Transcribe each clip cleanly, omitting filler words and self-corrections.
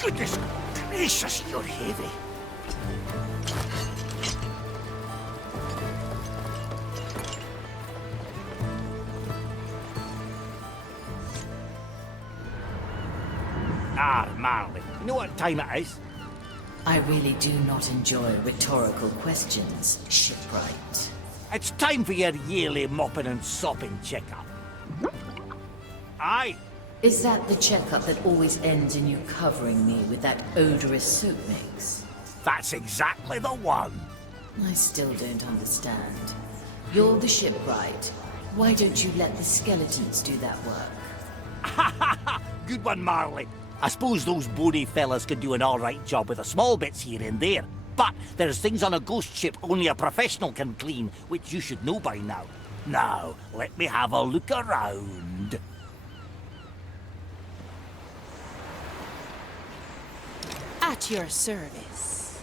Goodness gracious, you're heavy. Ah, Marley, you know what time it is? I really do not enjoy rhetorical questions, shipwright. It's time for your yearly mopping and sopping checkup. Aye. Is that the checkup that always ends in you covering me with that odorous soap mix? That's exactly the one. I still don't understand. You're the shipwright. Why don't you let the skeletons do that work? Good one, Marley. I suppose those bony fellas could do an alright job with the small bits here and there. But there's things on a ghost ship only a professional can clean, which you should know by now. Now, let me have a look around. At your service.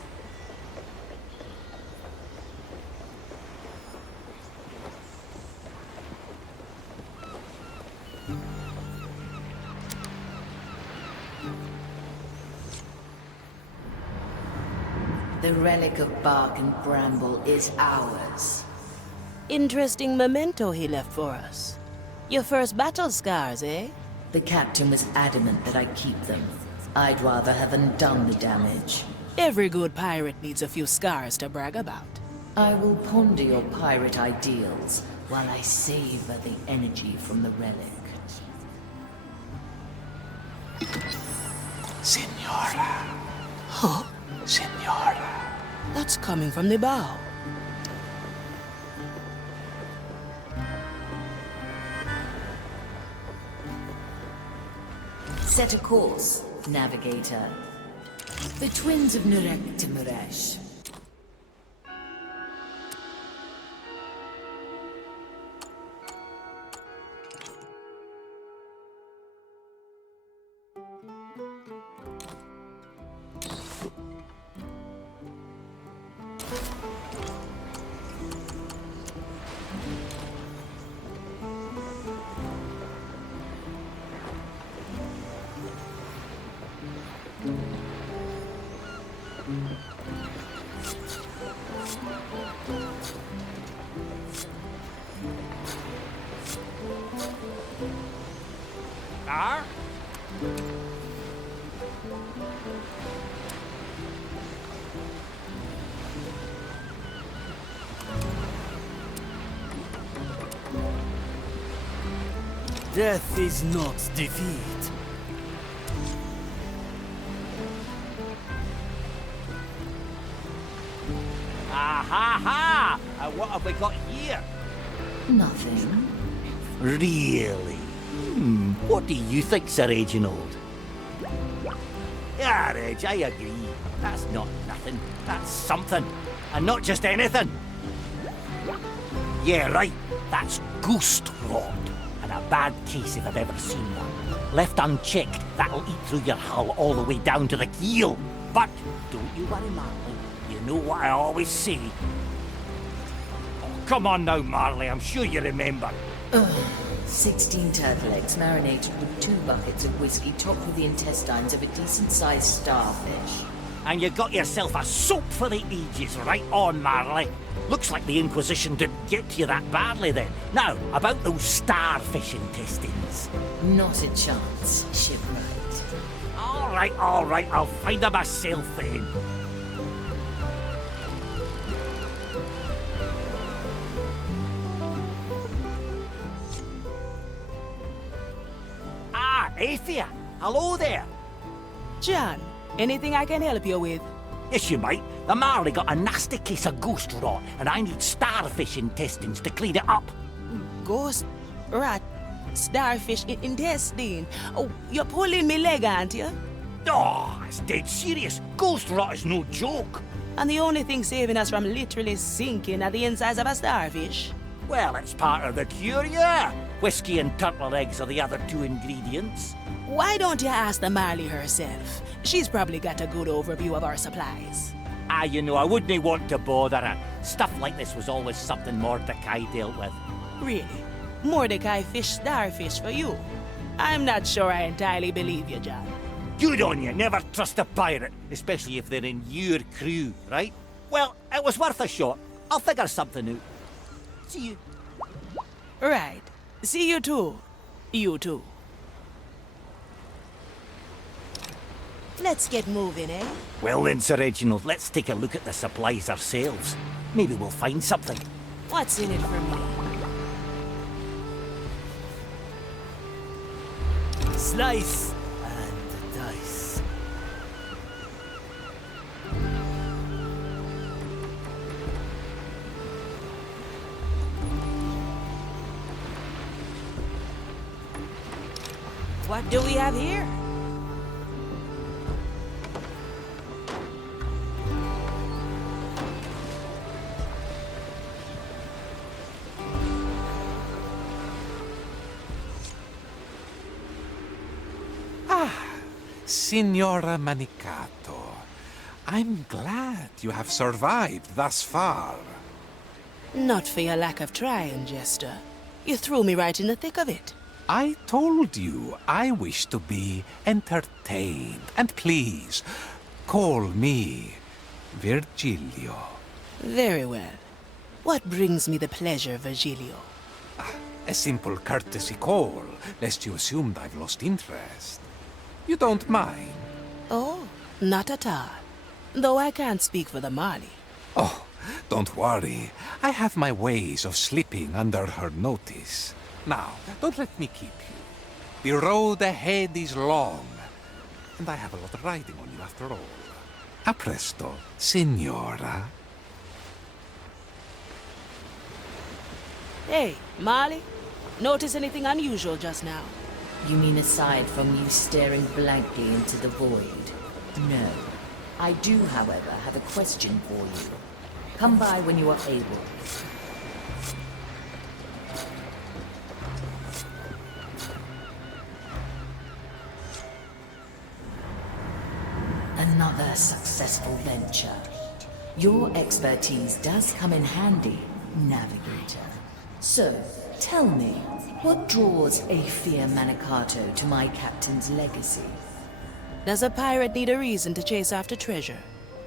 The relic of bark and bramble is ours. Interesting memento he left for us. Your first battle scars, eh? The captain was adamant that I keep them. I'd rather have undone the damage. Every good pirate needs a few scars to brag about. I will ponder your pirate ideals while I savor the energy from the relic. Senora. Huh? Senora. That's coming from the bow. Set a course, navigator. The twins of Nurek to Muresh. Ah? Death is not defeat. Ah ha ha! What have we got here? Nothing. Really? What do you think, Sir Reginald? Yeah, Reg, I agree. That's not nothing. That's something. And not just anything. Yeah, right. That's ghost rot. And a bad case if I've ever seen one. Left unchecked, that'll eat through your hull all the way down to the keel. But don't you worry, Marley. You know what I always say. Oh, come on now, Marley. I'm sure you remember. 16 turtle eggs marinated with 2 buckets of whiskey topped with the intestines of a decent-sized starfish. And you got yourself a soap for the ages, right on, Marley. Looks like the Inquisition didn't get to you that badly then. Now, about those starfish intestines. Not a chance, shipwright. All right, I'll find them myself then. Ah, Athea, hello there. John, anything I can help you with? Yes, you might. The Marley got a nasty case of ghost rot, and I need starfish intestines to clean it up. Ghost, rat, starfish intestine. Oh, you're pulling me leg, aren't you? Oh, it's dead serious. Ghost rot is no joke. And the only thing saving us from literally sinking are the insides of a starfish. Well, it's part of the cure, yeah. Whiskey and turtle eggs are the other 2 ingredients. Why don't you ask the Marley herself? She's probably got a good overview of our supplies. Ah, you know, I wouldn't want to bother her. Stuff like this was always something Mordecai dealt with. Really? Mordecai fished starfish for you? I'm not sure I entirely believe you, John. Good on you. Never trust a pirate, especially if they're in your crew, right? Well, it was worth a shot. I'll figure something out. See you. Right. See you too. You too. Let's get moving, eh? Well then, Sir Reginald, let's take a look at the supplies ourselves. Maybe we'll find something. What's in it for me? Slice and dice. What do we have here? Signora Manicato, I'm glad you have survived thus far. Not for your lack of trying, Jester. You threw me right in the thick of it. I told you I wish to be entertained. And please, call me Virgilio. Very well. What brings me the pleasure, Virgilio? A simple courtesy call, lest you assumed I've lost interest. You don't mind? Oh, not at all. Though I can't speak for the Mali. Oh, don't worry. I have my ways of slipping under her notice. Now, don't let me keep you. The road ahead is long, and I have a lot riding on you after all. A presto, signora. Hey, Mali. Notice anything unusual just now? You mean aside from you staring blankly into the void? No. I do, however, have a question for you. Come by when you are able. Another successful venture. Your expertise does come in handy, Navigator. So, tell me, what draws Aethia Manicato to my captain's legacy? Does a pirate need a reason to chase after treasure?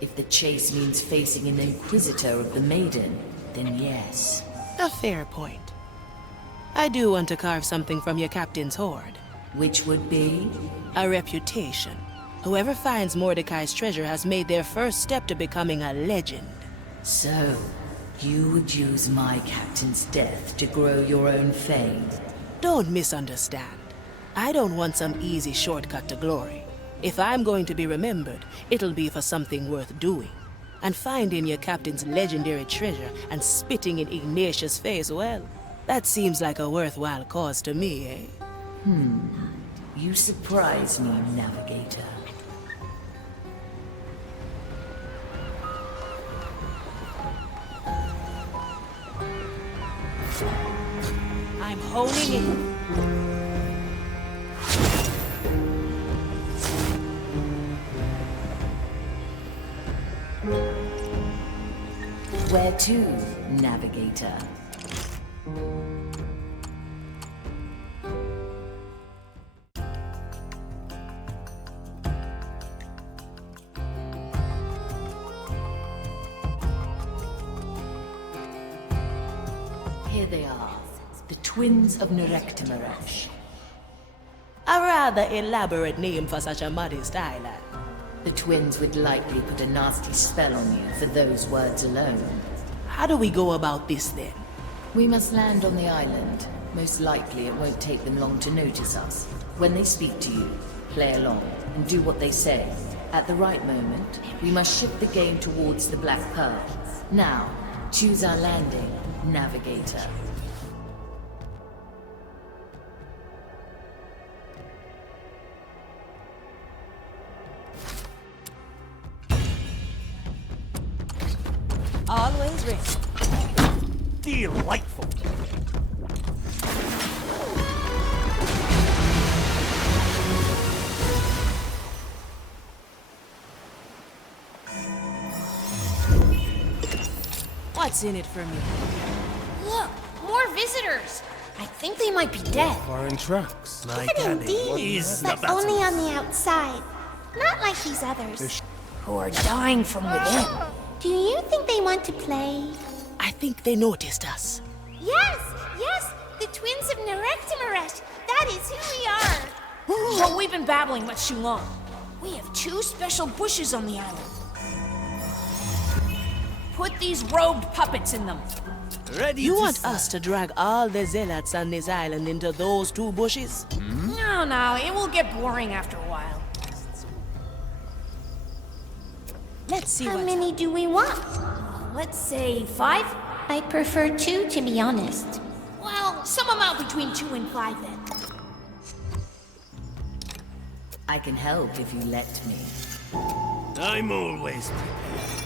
If the chase means facing an Inquisitor of the Maiden, then yes. A fair point. I do want to carve something from your captain's hoard. Which would be? A reputation. Whoever finds Mordecai's treasure has made their first step to becoming a legend. So, you would use my captain's death to grow your own fame? Don't misunderstand. I don't want some easy shortcut to glory. If I'm going to be remembered, it'll be for something worth doing. And finding your captain's legendary treasure and spitting in Ignatius' face, well, that seems like a worthwhile cause to me, eh? You surprise me, Navigator. I'm honing in. Where to, Navigator? Here they are, the twins of Nerektimaresh. A rather elaborate name for such a modest island. The twins would likely put a nasty spell on you for those words alone. How do we go about this then? We must land on the island. Most likely it won't take them long to notice us. When they speak to you, play along and do what they say. At the right moment, we must shift the game towards the Black Pearl. Now, choose our landing, Navigator. Always ready. Delightful. What's in it for me? Look, more visitors! I think they might be dead. Foreign trucks. My Good daddy indeed, is the but battle. only on the outside. Not like these others. Who are dying from within. Do you think they want to play? I think they noticed us. Yes, yes, the twins of Nerektimaresh. That is who we are. But we've been babbling much too long. We have 2 special bushes on the island. Put these robed puppets in them. Ready You to want start. us to drag all the zealots on this island into those 2 bushes? No, it will get boring after a while. Let's see How what... many do we want? Let's say 5? I prefer 2, to be honest. Well, some amount between 2 and 5 then. I can help if you let me. I'm always prepared.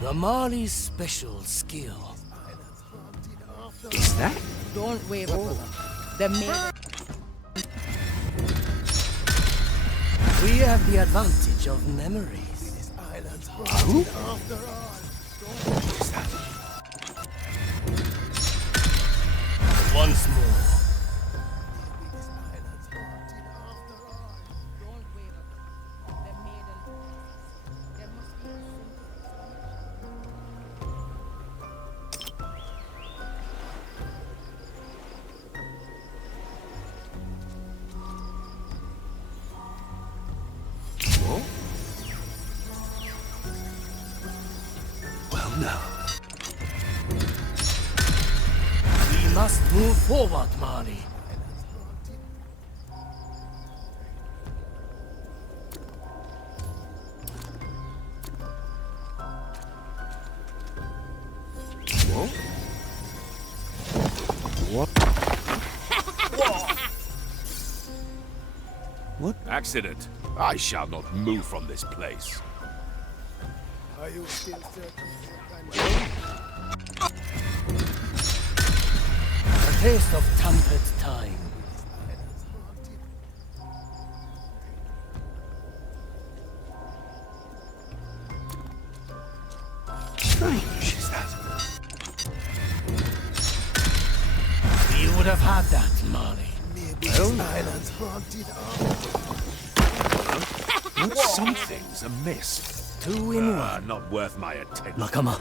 The Mali's special skill. Is that? Don't waver, brother. The maid... We have the advantage of memories. Who? Once more. Well, now. We must move forward, Mali. What? Accident. I shall not move from this place. Are you still certain? A taste of tampered time. Strange, is that? You would have had that, Mali. Something's amiss. 2 in 1. Not worth my attention. Nakama.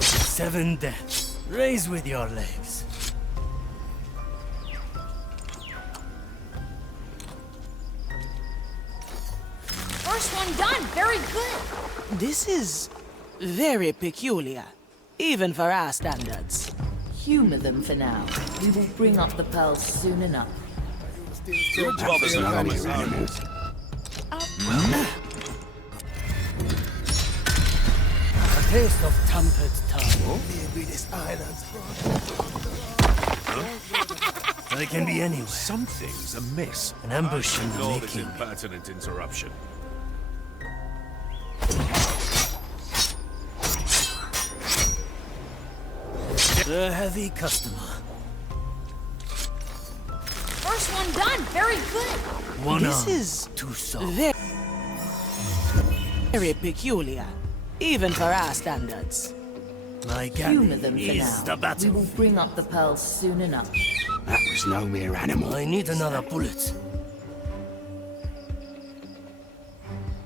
Seven deaths. Raise with your legs. First one done. Very good. This is very peculiar, even for our standards. Humor them for now. We will bring up the pearls soon enough. Your brothers are coming animals. A taste of tampered time. I can be anywhere. Something's amiss. An ambush in the Ignore this making. impertinent interruption. A heavy customer. First one done. Very good. One This arm. is Too soft. very peculiar, even for our standards. My Humor galley them for is now. the We battle. will bring up the pearls soon enough. That was no mere animal. I need another bullet.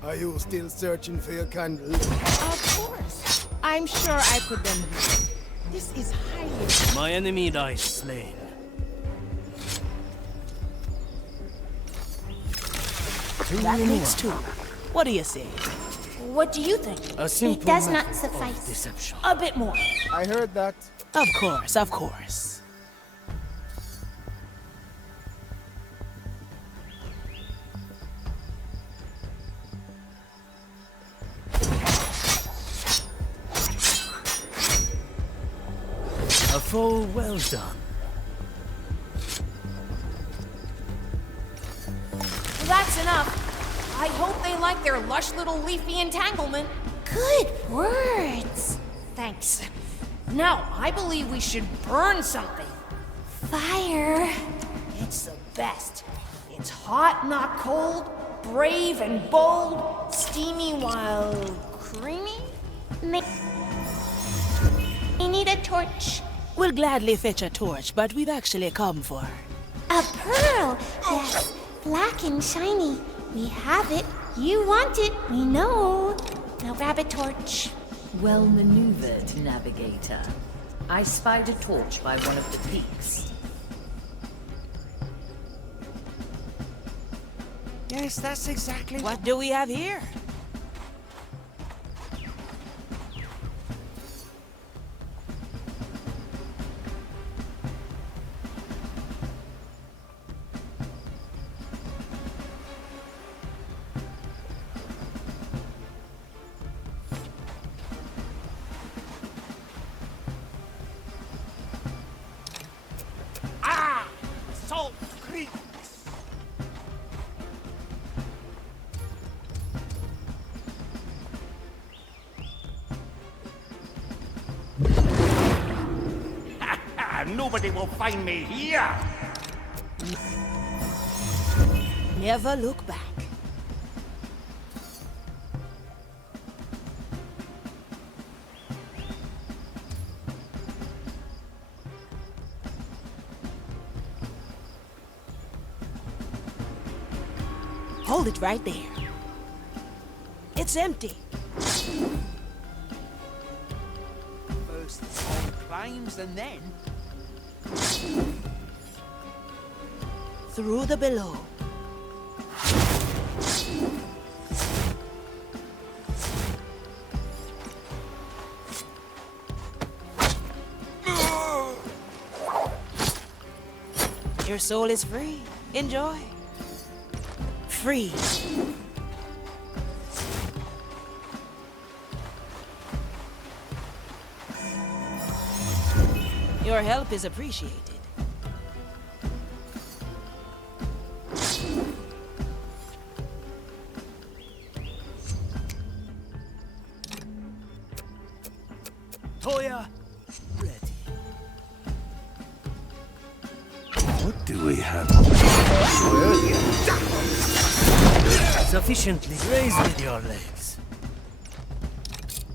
Are you still searching for your candle? Of course. I'm sure I put them here. This is highly... My enemy lies slain. That makes 2. What do you say? What do you think? A simple It does not method suffice. of deception. A bit more. I heard that. Of course, of course. A full well done. That's enough. I hope they like their lush little leafy entanglement. Good words. Thanks. Now, I believe we should burn something. Fire. It's the best. It's hot, not cold, brave and bold, steamy while creamy? I need a torch. We'll gladly fetch a torch, but we've actually come for A pearl! Yes, black and shiny. We have it. You want it, we know. Now grab a torch. Well maneuvered, navigator. I spied a torch by one of the peaks. Yes, that's exactly What do we have here? Salt Creek. Nobody will find me here. Never look back. Hold it right there. It's empty. First the salt climbs and then... Through the below. Your soul is free. Enjoy. Free. Your help is appreciated. Toya, ready. What do we have? Sufficiently raise with your legs.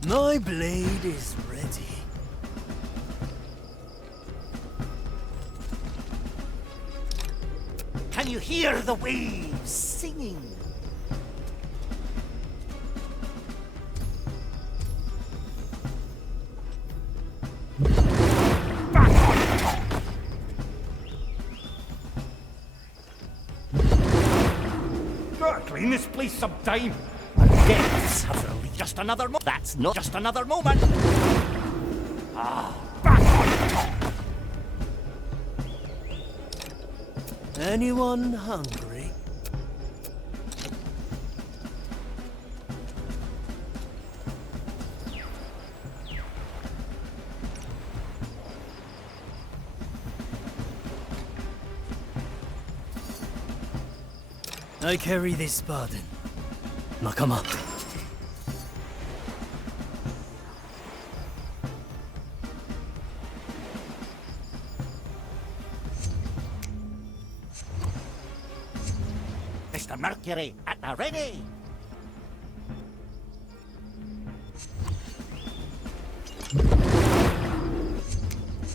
My blade is ready. Can you hear the waves singing? Gotta clean this place sometime. Deaths have released just another moment. That's not just another moment. Ah, back on top. Anyone hungry? I carry this burden. Nakama. Mr. Mercury at the ready.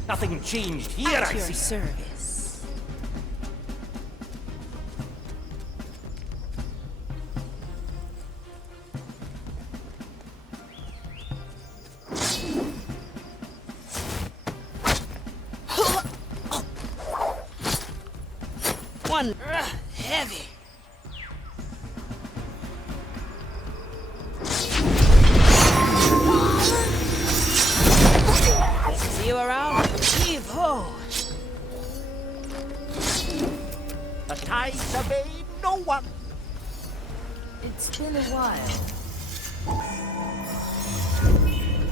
Nothing changed here, At I your see. service. One heavy. See you around. Heave ho. The tides obey no one. It's been a while.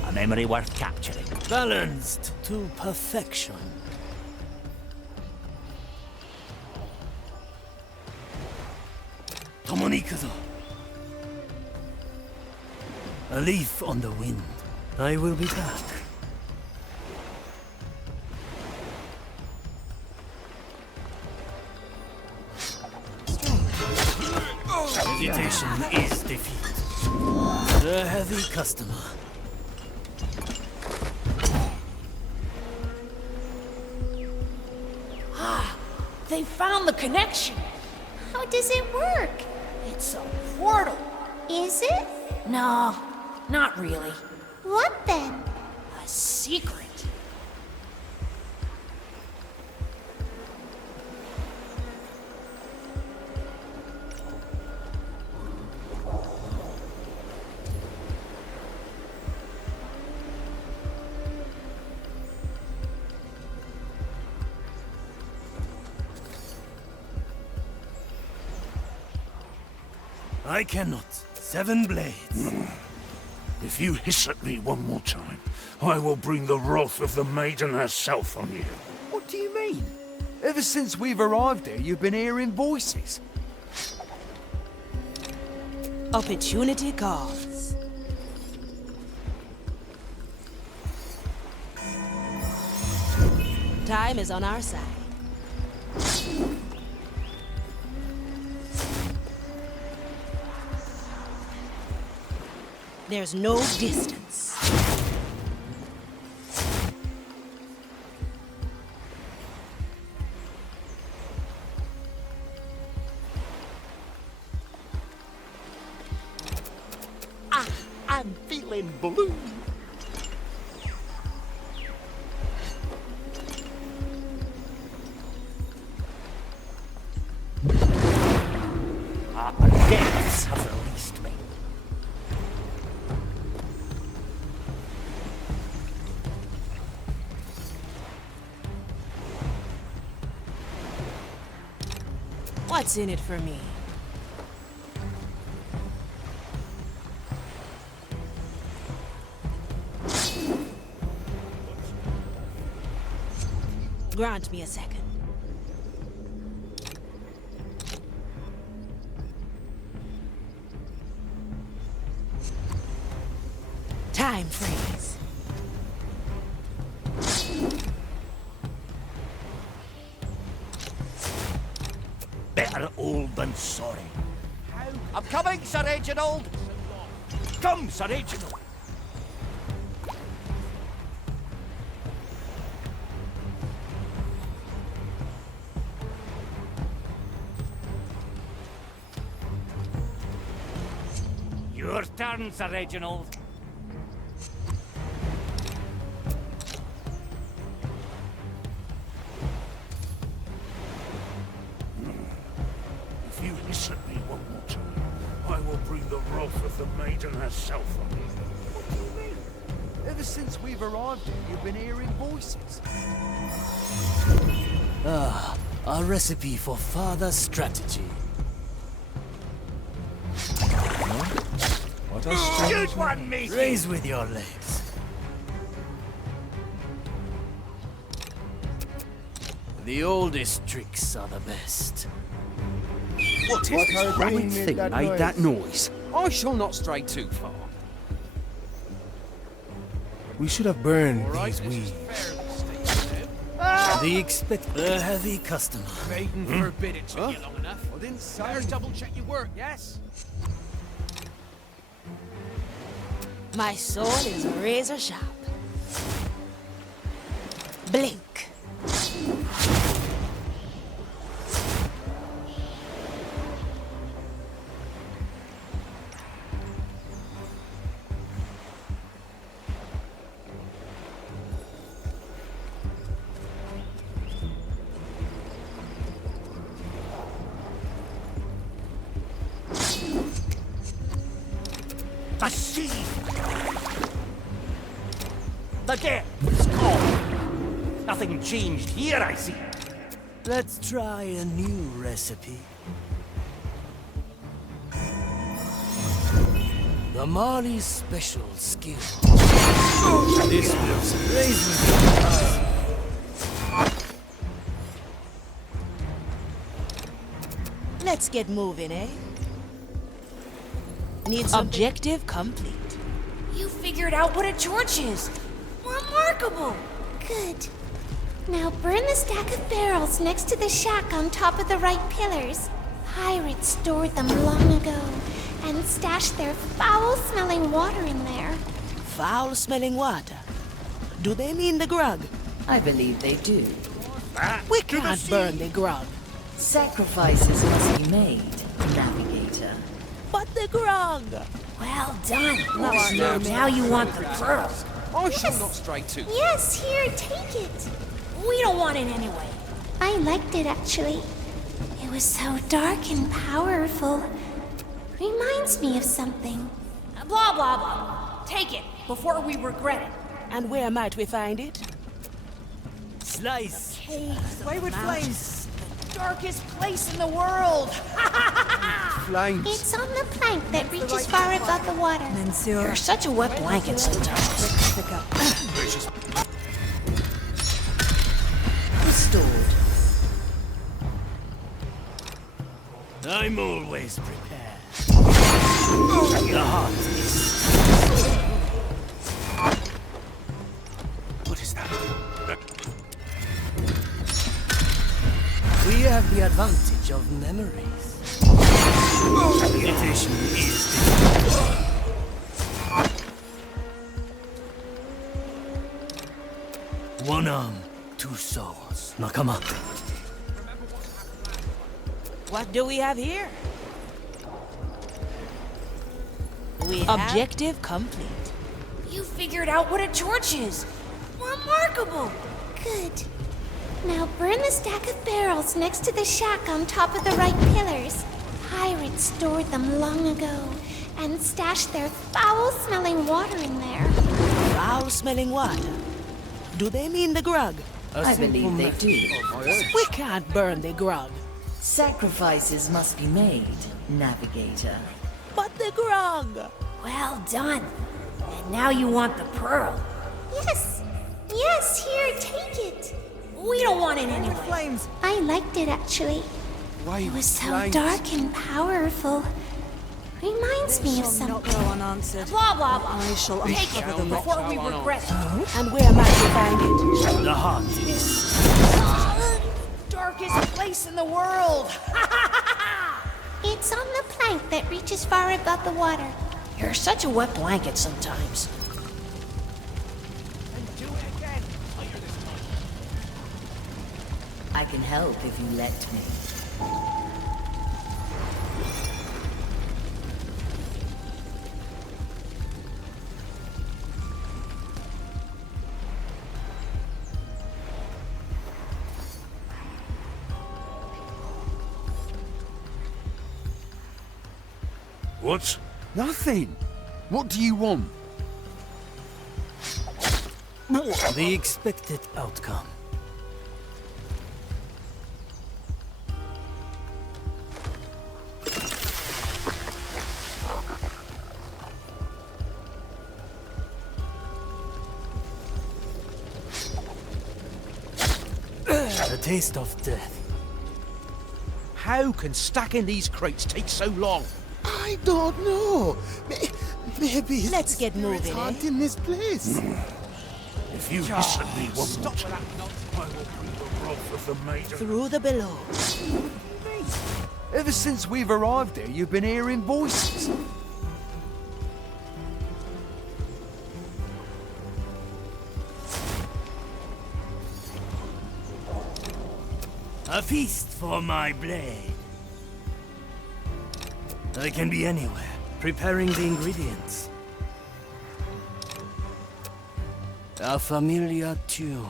A memory worth capturing. Balanced to perfection. Tomonikuzo. A leaf on the wind. I will be back. Reputation is defeat. A heavy customer. They found the connection. How does it work? It's a portal. Is it? No, not really. What then? A secret. I cannot. 7 blades. If you hiss at me one more time, I will bring the wrath of the maiden herself on you. What do you mean? Ever since we've arrived here, you've been hearing voices. Opportunity calls. Time is on our side. There's no distance. I'm feeling blue. The depths have released me. What's in it for me? Grant me a second. Time freeze. Better old than sorry. I'm coming, Sir Reginald! Come, Sir Reginald! Your turn, Sir Reginald. If you hiss at me one more time, I will bring the wrath of the maiden herself on you. What do you mean? Ever since we've arrived here, you've been hearing voices. Ah, a recipe for further strategy. What a strange Good one, mate! Raise with your legs. The oldest tricks are the best. What What rabbit thing made that noise? I shall not stray too far. We should have burned these weeds. The expect a heavy customer. Maiden forbid it took you long enough. I didn't say. Better double check your work, yes? My sword is razor sharp. Blink. The sea! The depths call! Nothing changed here, I see. Let's try a new recipe. The Mali's special skill. This will raise me. Let's get moving, eh? Need objective complete. You figured out what a torch is. Remarkable. Good. Now burn the stack of barrels next to the shack on top of the right pillars. Pirates stored them long ago and stashed their foul-smelling water in there. Foul-smelling water? Do they mean the grog? I believe they do. We can't burn the grog. Sacrifices must be made, navigator. But the grog! Well done. Now you want the pearls. I shall not stray too. Yes, here, take it. We don't want it anyway. I liked it, actually. It was so dark and powerful. Reminds me of something. Blah, blah, blah. Take it before we regret it. And where might we find it? Slice. Caves, Wayward flames. the darkest place in the world. Flames. It's on the plank that reaches far above the water. You're such a wet blanket sometimes. Restored. I'm always prepared. The heart is... What is that? We have the advantage of memories. Imitation is difficult. One arm, two souls. Nakama. What do we have here? Objective complete. You figured out what a torch is. Remarkable. Good. Now burn the stack of barrels next to the shack on top of the right pillars. Pirates stored them long ago and stashed their foul-smelling water in there. Foul-smelling water? Do they mean the grog? I believe they do. We can't burn the grog. Sacrifices must be made, navigator. But the grog! Well done. And now you want the pearl. Yes. Yes, here, take it. We don't want it anyway. Flames. I liked it, actually. It was so dark and powerful. Reminds me of something. Unanswered. Blah, blah, blah. I shall Take it uncover the before we regret it. And where might we find it? The heart is... Darkest place in the world. It's on the plank that reaches far above the water. You're such a wet blanket sometimes. I can help if you let me. What? Nothing. What do you want? The expected outcome. A taste of death. How can stacking these crates take so long? I don't know. Maybe Let's get moving, eh? in this place. If you hiss at me one more time, I will bring the wrath of the maiden. Through the below. Ever since we've arrived here, you've been hearing voices. A feast for my blade. I can be anywhere, preparing the ingredients. A familiar tune.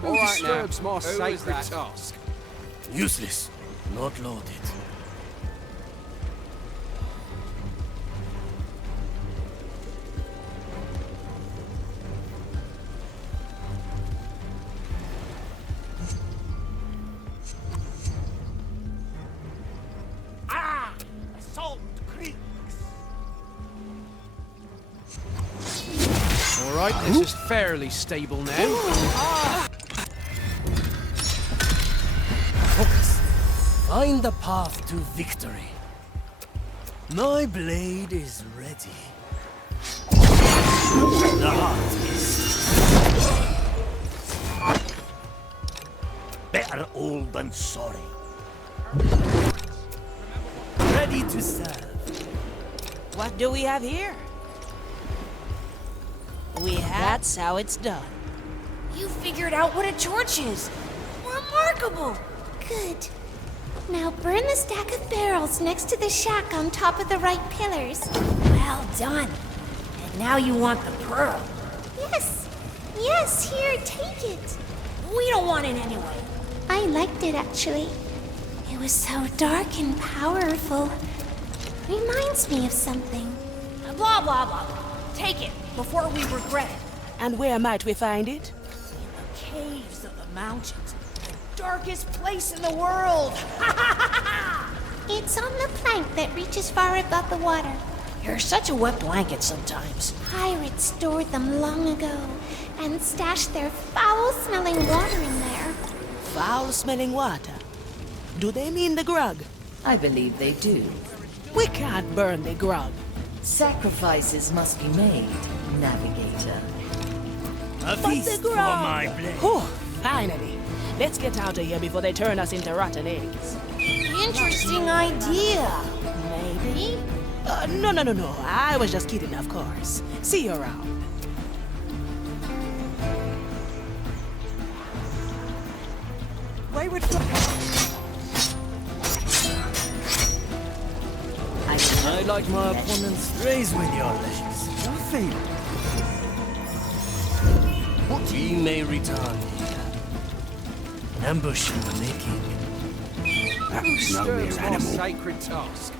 Who disturbs my sacred task? Useless, not loaded. Assault creaks. All right, this is fairly stable now. Focus. Find the path to victory. My blade is ready. The heart is... I'm sorry. Ready to serve. What do we have here? That's how it's done. You figured out what a torch is. Remarkable. Good. Now burn the stack of barrels next to the shack on top of the right pillars. Well done. And now you want the pearl. Yes. Yes, here, take it. We don't want it anyway. I liked it, actually. It was so dark and powerful. Reminds me of something. Blah, blah, blah. Take it before we regret it. And where might we find it? In the caves of the mountains. The darkest place in the world. It's on the plank that reaches far above the water. You're such a wet blanket sometimes. Pirates stored them long ago and stashed their foul-smelling water in there. Foul-smelling water? Do they mean the grog? I believe they do. We can't burn the grog. Sacrifices must be made, navigator. A But feast the for grog! my blade. Oh, finally. Let's get out of here before they turn us into rotten eggs. Interesting idea. Maybe? No. I was just kidding, of course. See you around. Why would... I like my opponents. Raise with your legs. Nothing. We may return here. An ambush in the making. That was no mere animal. Sacred task.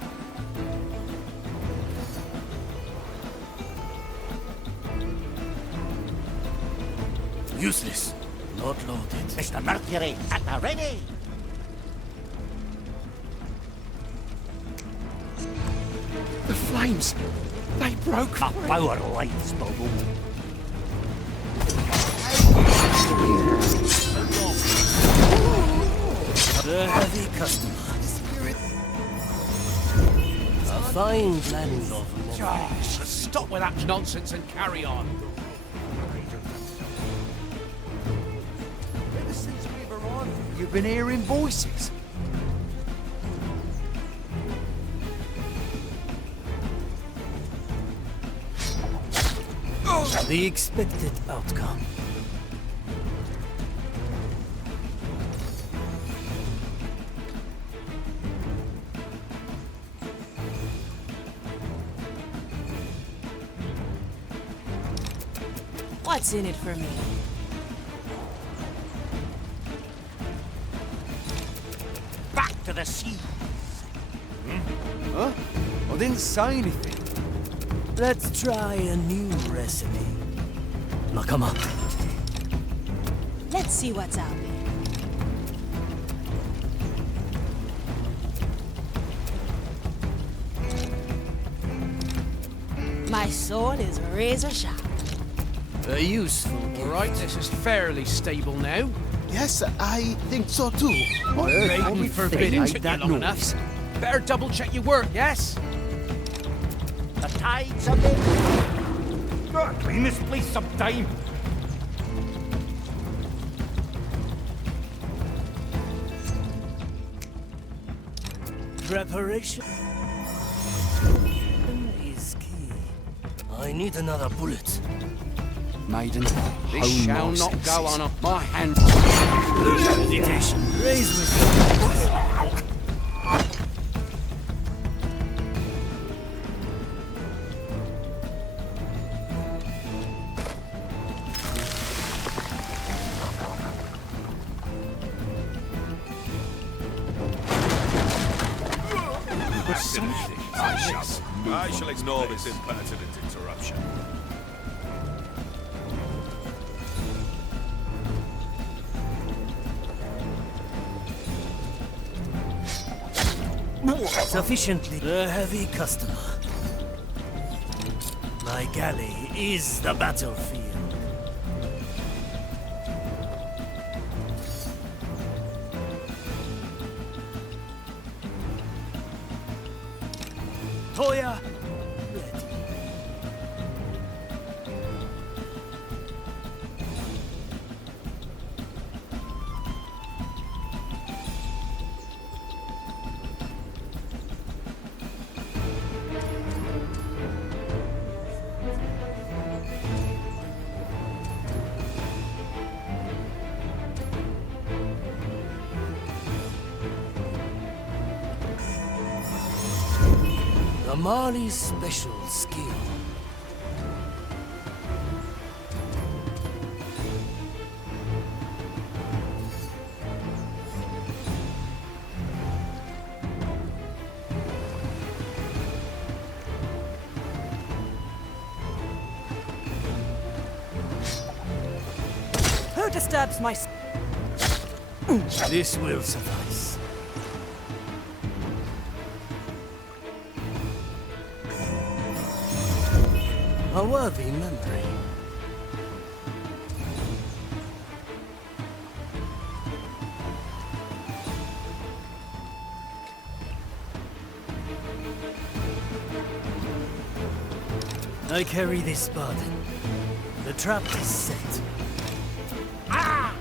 Useless. Not loaded. Mr. Mercury, at the ready! The flames, they broke. The power lights below. The heavy customer. A fine blend of Josh, stop with that nonsense and carry on. Ever since we were on, you've been hearing voices. the expected outcome. What's in it for me? Back to the sea. Huh? I didn't say anything. Let's try a new recipe. Nakama. Let's see what's out there. My sword is razor sharp. A useful gift. All right, this is fairly stable now. Yes, I think so too. Only forbidden took you long enough. Better double check your work, yes? The tides are in. Gotta clean this place sometime. Preparation is key. I need another bullet. Maiden, this shall not go on my hand. Meditation. Raise with you. I shall ignore this impertinent interruption. Sufficiently the heavy customer. My galley is the battlefield. Toya, ready. Amali's special skill. Who disturbs my... This will suffice. A worthy memory. I carry this burden. The trap is set. Ah!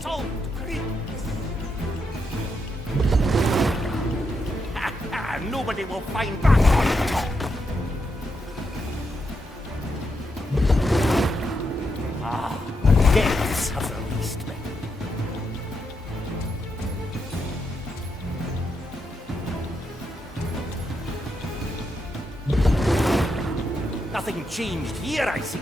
Salt creep! Nobody will find back on top! Ah, depths have released me. Nothing changed here, I see.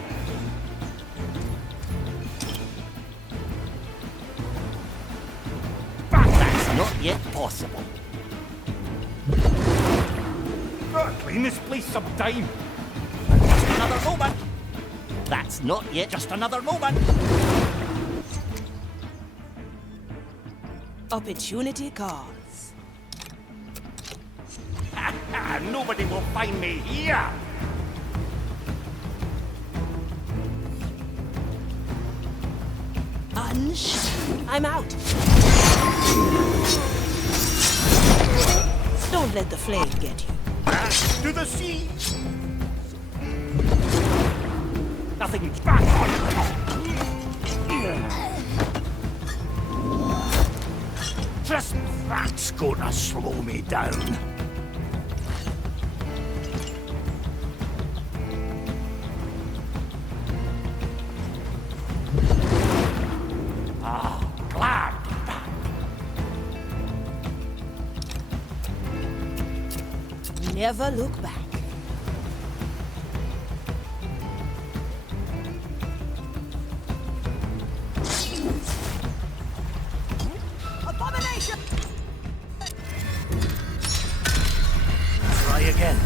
But that's not yet possible. Gotta clean this place some time. Just another moment. That's not yet just another moment. Opportunity calls. Nobody will find me here. I'm out. Don't let the flame get you. To the sea. Nothing's back on Just that's gonna slow me down. Glad. Never look back. Abomination! Try again.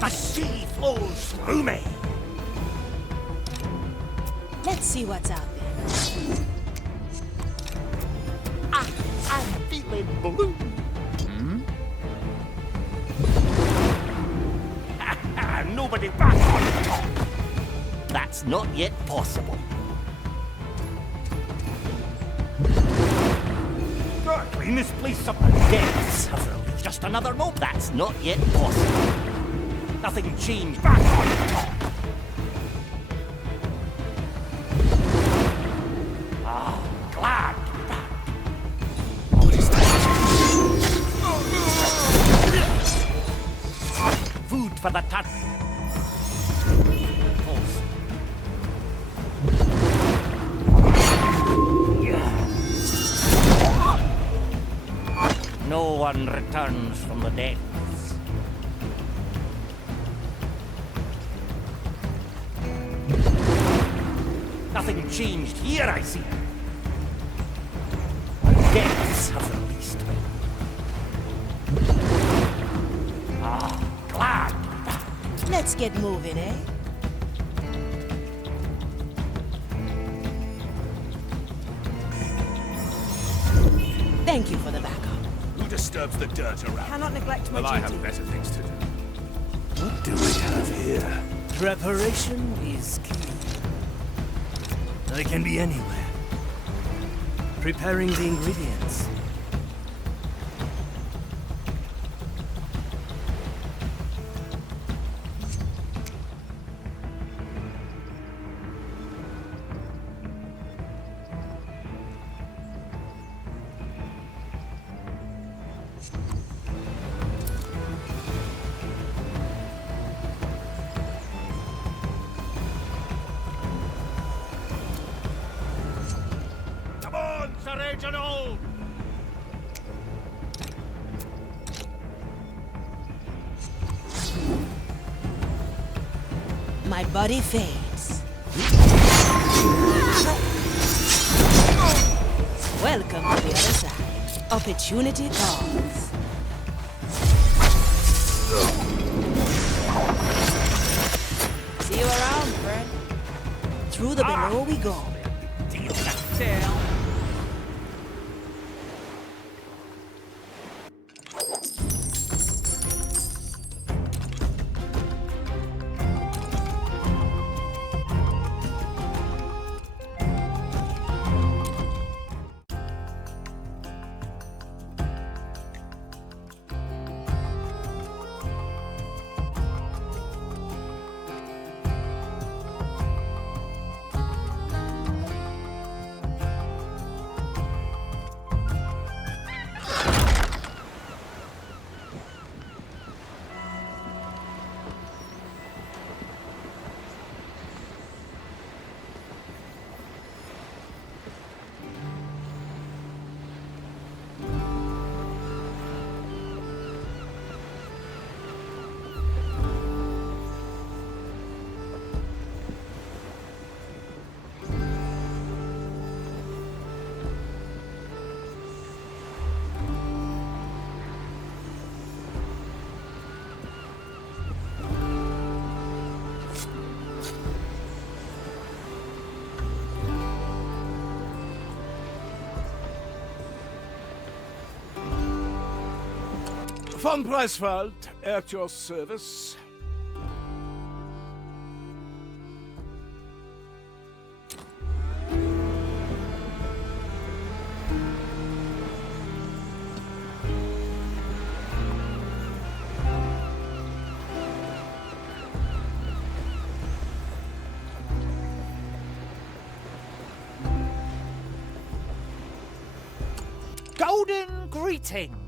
The sea flows through me. Let's see what's out there. I'm feeling blue. Nobody back on top. That's not yet possible. Gotta clean this place up. Depths have released. Just another moment. That's not yet possible. Nothing changed. Back on top. Glad. What is that? Food for the ton. No one returns from the depths. Nothing changed here, I see. Depths have released me. Glad. Let's get moving, eh? Thank you for the backup. Who disturbs the dirt around? Cannot neglect my Well, I duty. have better things to do. What do we have here? Preparation is key. I can be anywhere. Preparing the ingredients. courage and all! My body fades. Welcome to the other side. Opportunity calls. See you around, friend. Through the below we go. Deal that tail. Von Preiswald, at your service. Golden greetings.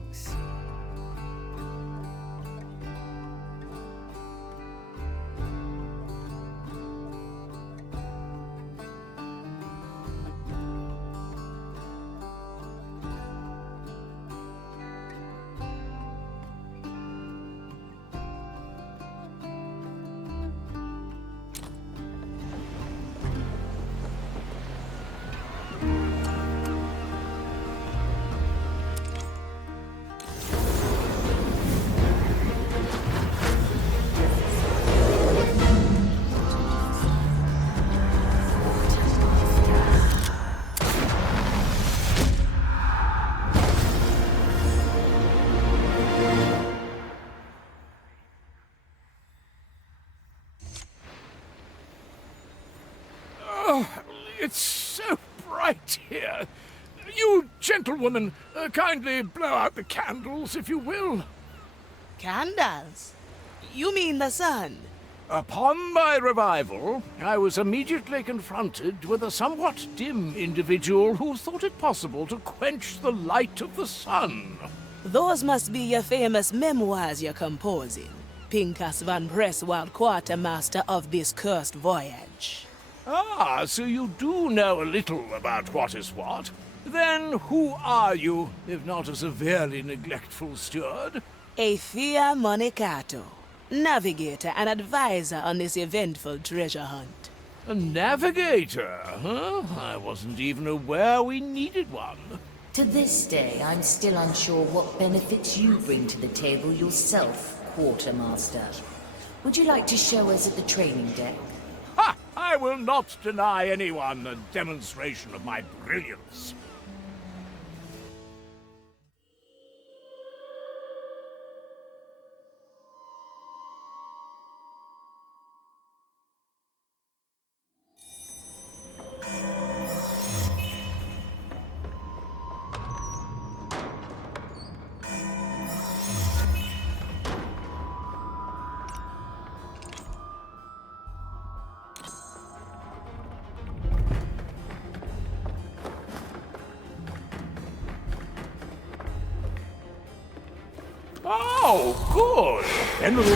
It's so bright here. You gentlewomen, kindly blow out the candles, if you will. Candles? You mean the sun? Upon my revival, I was immediately confronted with a somewhat dim individual who thought it possible to quench the light of the sun. Those must be your famous memoirs you're composing. Pinkus van Presswald, quartermaster of this cursed voyage. Ah, so you do know a little about what is what. Then who are you, if not a severely neglectful steward? A Thea Monicato, navigator and advisor on this eventful treasure hunt. A navigator, huh? I wasn't even aware we needed one. To this day, I'm still unsure what benefits you bring to the table yourself, Quartermaster. Would you like to show us at the training deck? Ha! I will not deny anyone a demonstration of my brilliance. Oh, good. Venerable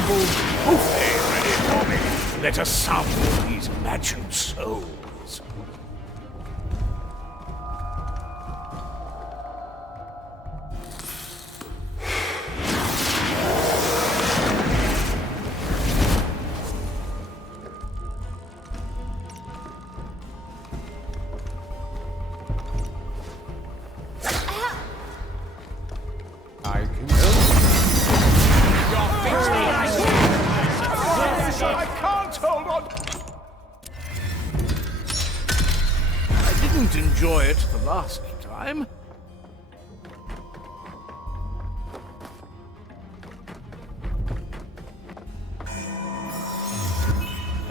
buffet ready for me. Let us sample these imagined souls. didn't enjoy it the last time.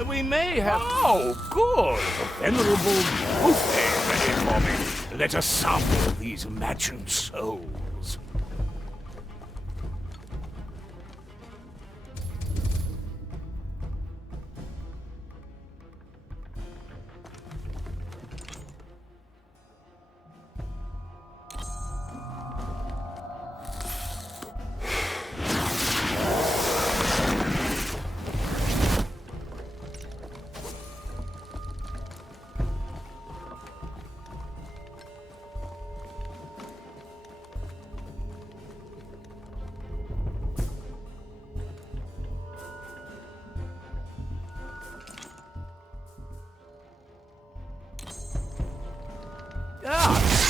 We may have... Oh, good! A venerable buffet ready for me. Let us sample these imagined souls.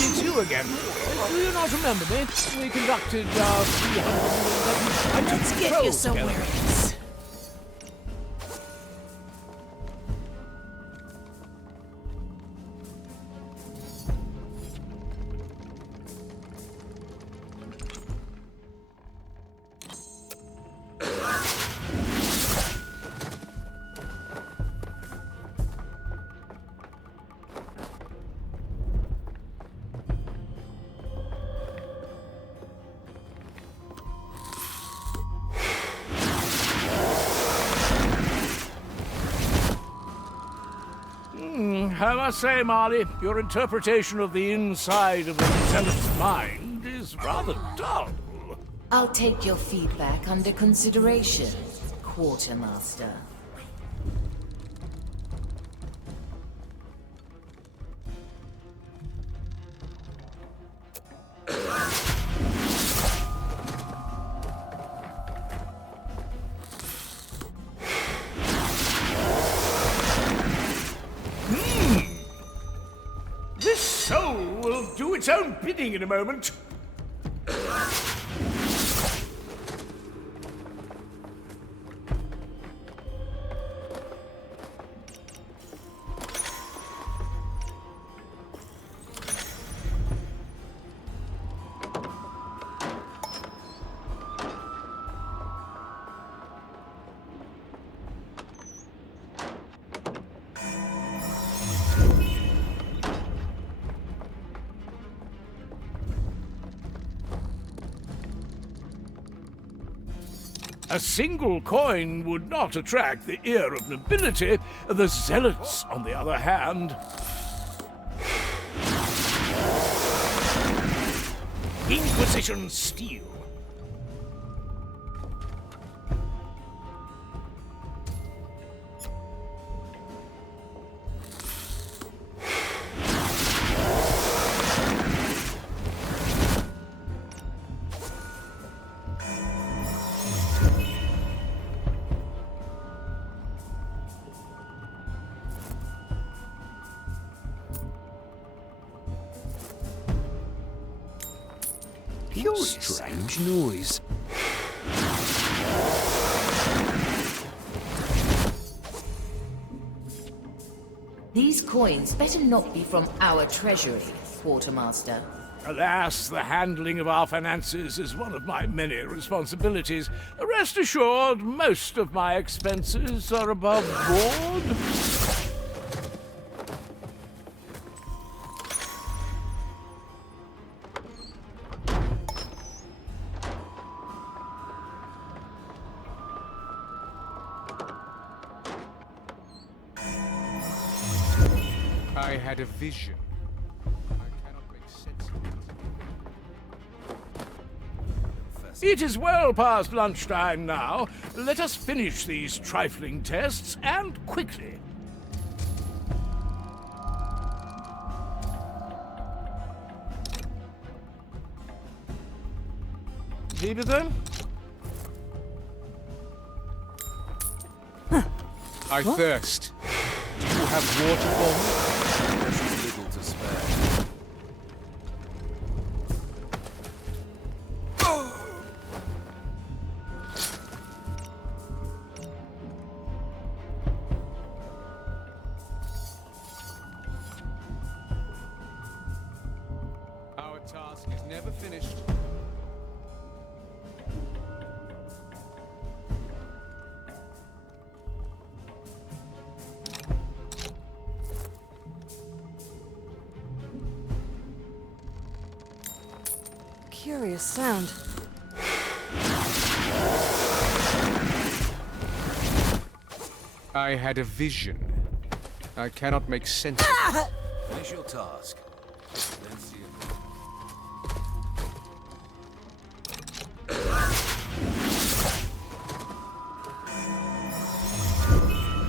It's you again. Do you not remember me? We conducted our 311 Let's get you somewhere else. I must say, Marley, your interpretation of the inside of a zealot's mind is rather dull. I'll take your feedback under consideration, Quartermaster. This soul will do its own bidding in a moment. A single coin would not attract the ear of nobility. The zealots, on the other hand... Inquisition steel. Strange noise. These coins better not be from our treasury, Quartermaster. Alas, the handling of our finances is one of my many responsibilities. Rest assured, most of my expenses are above board. I had a vision. I cannot make sense of it. It is well past lunchtime now. Let us finish these trifling tests, and quickly. Leave it then? I thirst. Do you have water for me? There's little to spare. never finished. Curious sound. I had a vision. I cannot make sense of it. Finish your task. Then see you.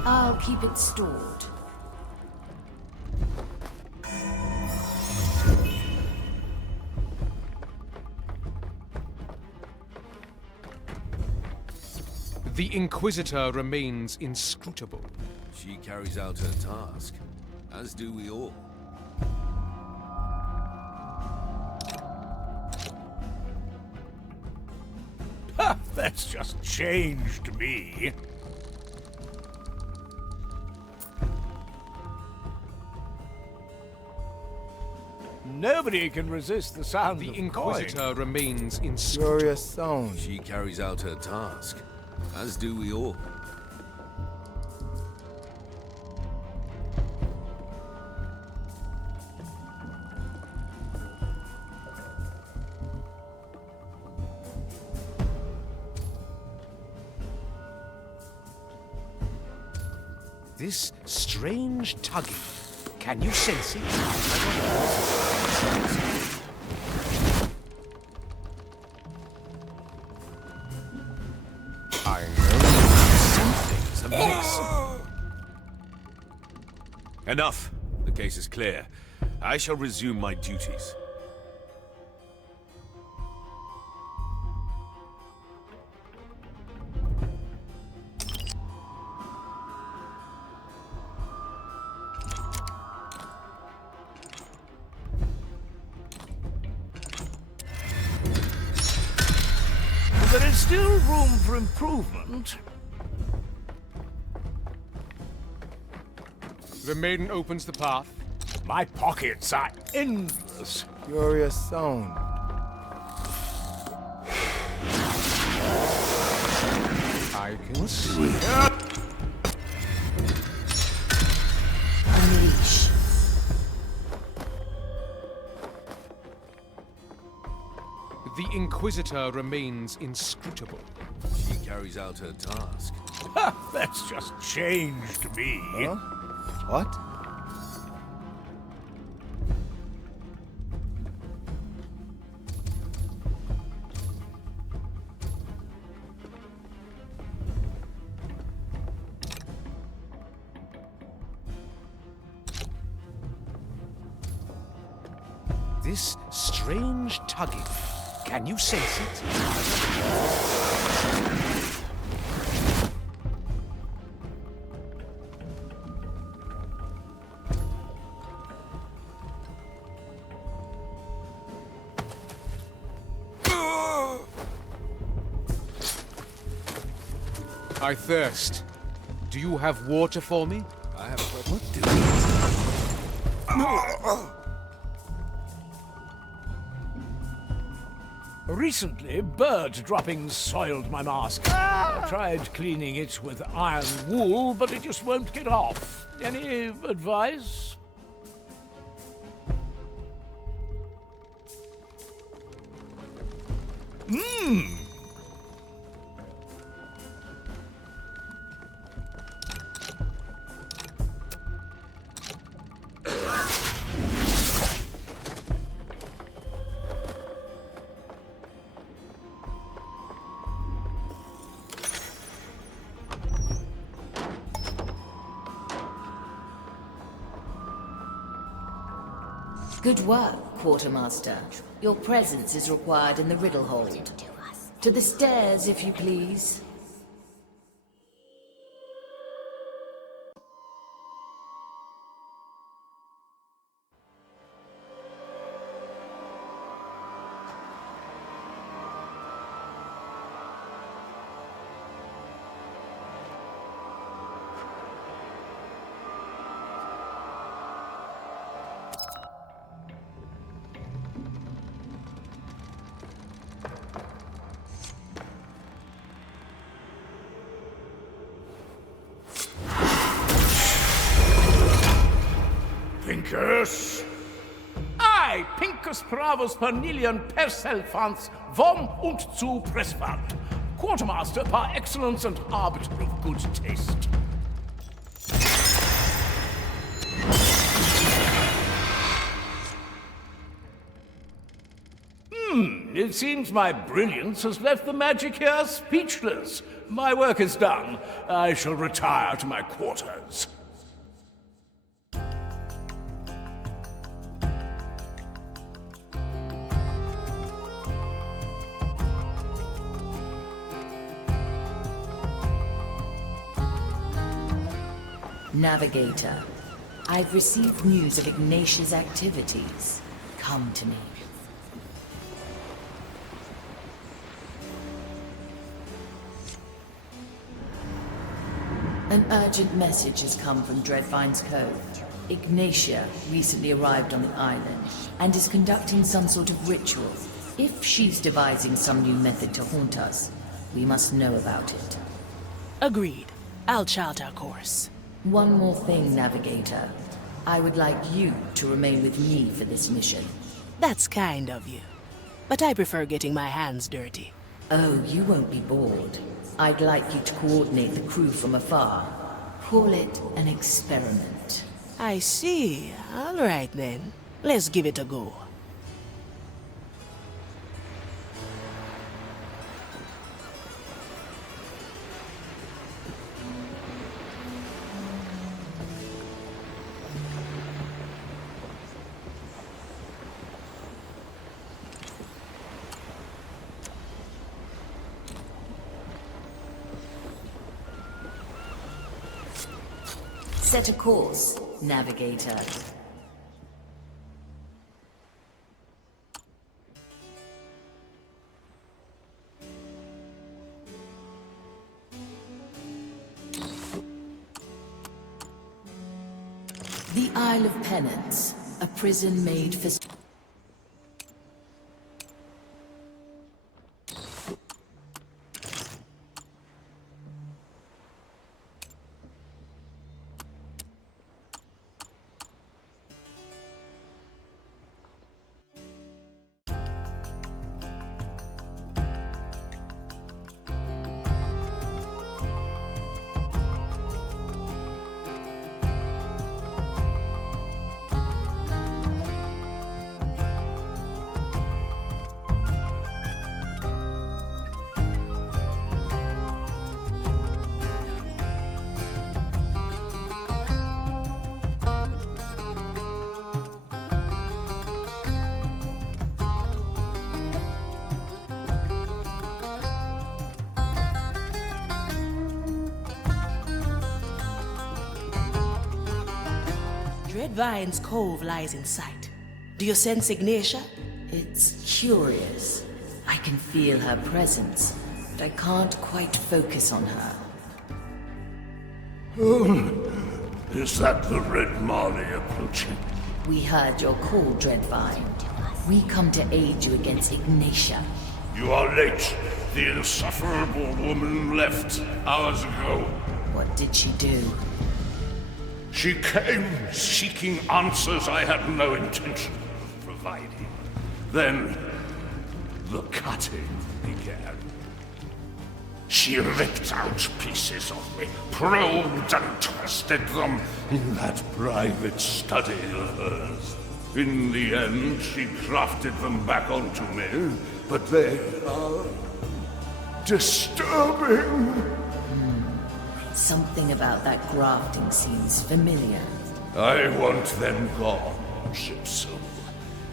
I'll keep it stored. The Inquisitor remains inscrutable. She carries out her task, as do we all. Ha! That's just changed me. Nobody can resist the sound The of Inquisitor coin. remains inscrutable. Curious sound. She carries out her task, as do we all. This strange tugging. Can you sense it? I know something's amiss. Enough. The case is clear. I shall resume my duties. There is still room for improvement. The maiden opens the path. My pockets are endless. Curious sound. I can see. Unleash. The Inquisitor remains inscrutable. She carries out her task. Ha! That's just changed me. Huh? What? This strange tugging. Can you sense it? I thirst. Do you have water for me? I have a What do Recently, bird droppings soiled my mask. I tried cleaning it with iron wool, but it just won't get off. Any advice? Good work, Quartermaster. Your presence is required in the riddle hold. To the stairs, if you please. Pinkus? I, Pinkus Pravus Pernilian Perselfans vom und zu Pressfahrt, Quartermaster par excellence and arbiter of good taste. It seems my brilliance has left the magic here speechless. My work is done. I shall retire to my quarters. Navigator, I've received news of Ignatius's activities. Come to me. An urgent message has come from Dreadvine's Cove. Ignatia recently arrived on the island and is conducting some sort of ritual. If she's devising some new method to haunt us, we must know about it. Agreed. I'll chart our course. One more thing, Navigator. I would like you to remain with me for this mission. That's kind of you. But I prefer getting my hands dirty. Oh, you won't be bored. I'd like you to coordinate the crew from afar. Call it an experiment. I see. All right then. Let's give it a go. Set a course, Navigator. The Isle of Penance, a prison made for... Dreadvine's Cove lies in sight. Do you sense Ignatia? It's curious. I can feel her presence, but I can't quite focus on her. Is that the Red Marley approaching? We heard your call, Dreadvine. We come to aid you against Ignatia. You are late. The insufferable woman left hours ago. What did she do? She came seeking answers I had no intention of providing. Then, the cutting began. She ripped out pieces of me, probed and twisted them in that private study of hers. In the end, she crafted them back onto me, but they are disturbing. Something about that grafting seems familiar. I want them gone, Shipsu.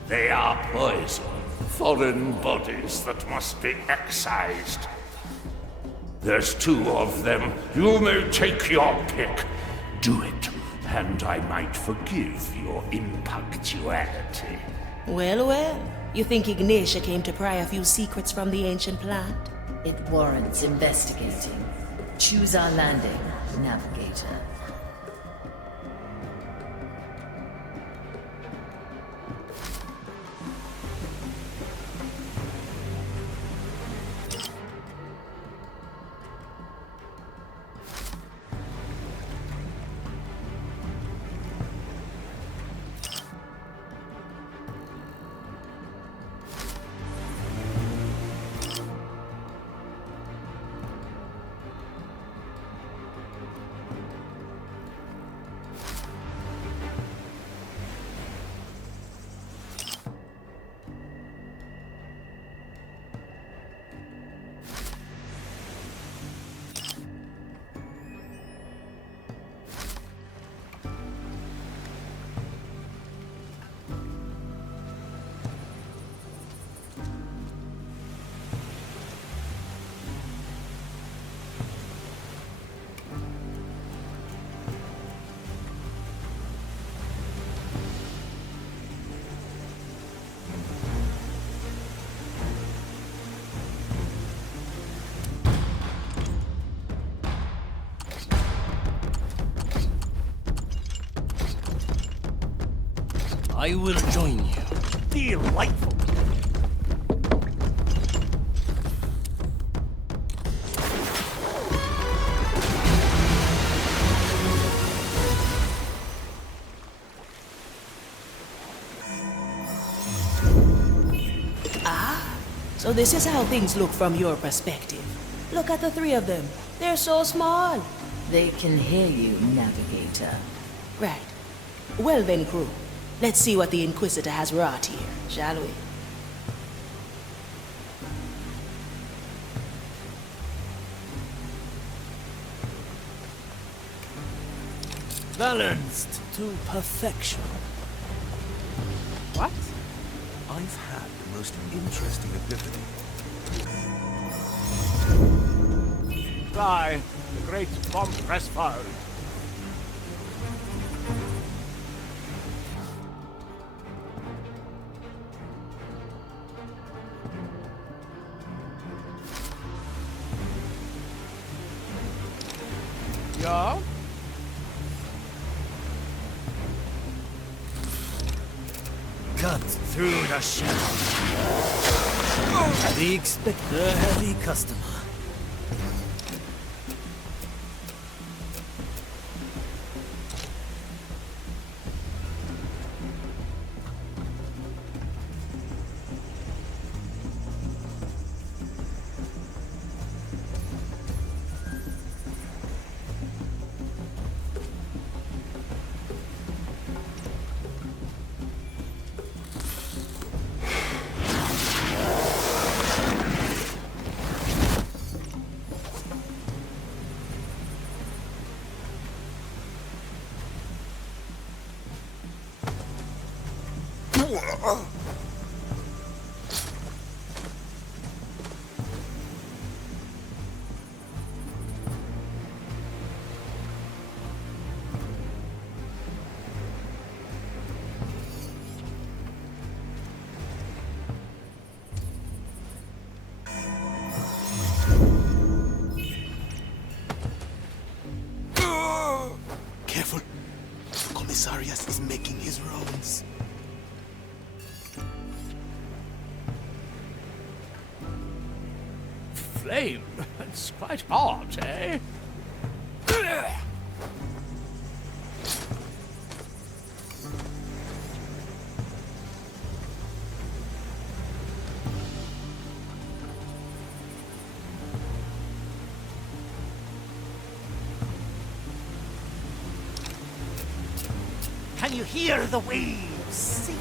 They are poison, foreign bodies that must be excised. There's 2 of them. You may take your pick. Do it, and I might forgive your impunctuality. Well, well. You think Ignatia came to pry a few secrets from the ancient plant? It warrants investigating. Choose our landing, Navigator. I will join you. Delightful. So this is how things look from your perspective. Look at the three of them. They're so small. They can hear you, Navigator. Right. Well then, crew. Let's see what the Inquisitor has wrought here, shall we? Balanced to perfection. What? I've had the most interesting epiphany. Fly, the great bomb press forward. Yeah? Cut through the shadow. We expect a heavy customer. Careful. Commissarius is making his rounds. Flame? It's quite hot, eh? Can you hear the waves sing?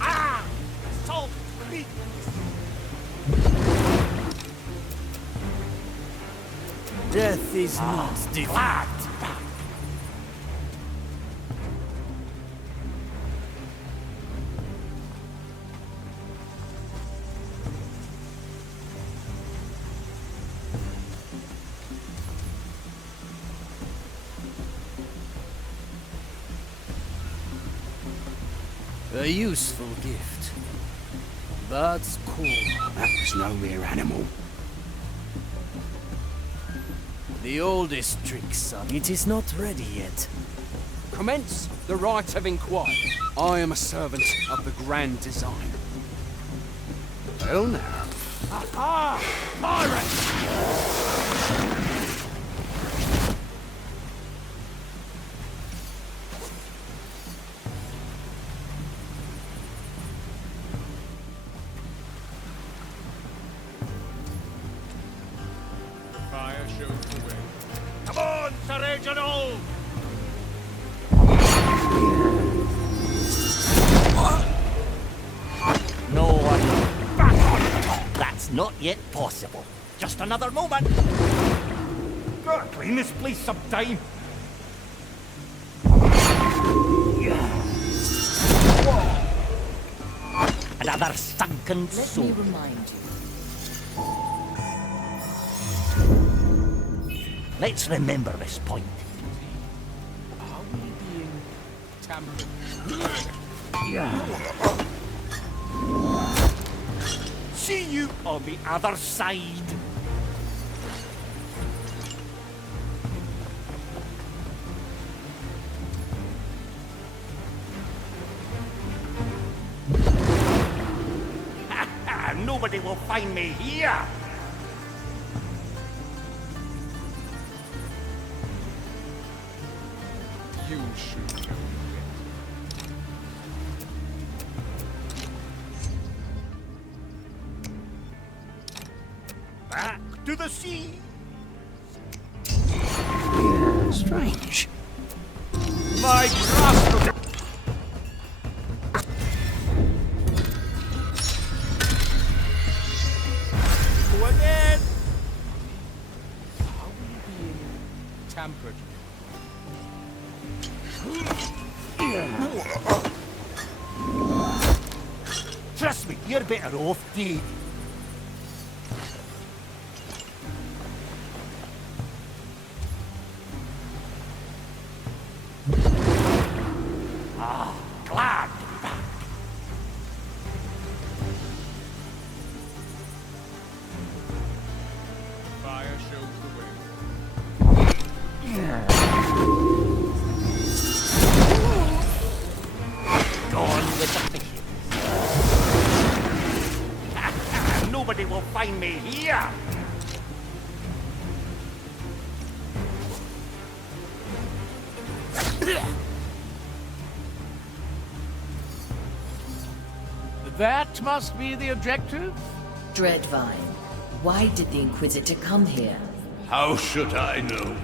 Ah! Salt Creek! Death is not defeat. Glad. A useful gift. But cool. That was no mere animal. The oldest trick, son. It is not ready yet. Commence the right of inquiry. I am a servant of the grand design. Well now. Aha! Pirate! Come on, Sir Reginald! No one. Back on! That's not yet possible. Just another moment. Gotta clean this place sometime. Another sunken soul. Let me remind you. Let's remember this point. Are we being tampered? See you on the other side. nobody will find me here. You should. Back to the sea. Strange. My grasp. Go again. How will you be tampered with? Trust me, you're better off dead. Glad to be back. Fire shows the way. Gone with the fishes. Nobody will find me here. That must be the objective? Dreadvine, why did the Inquisitor come here? How should I know?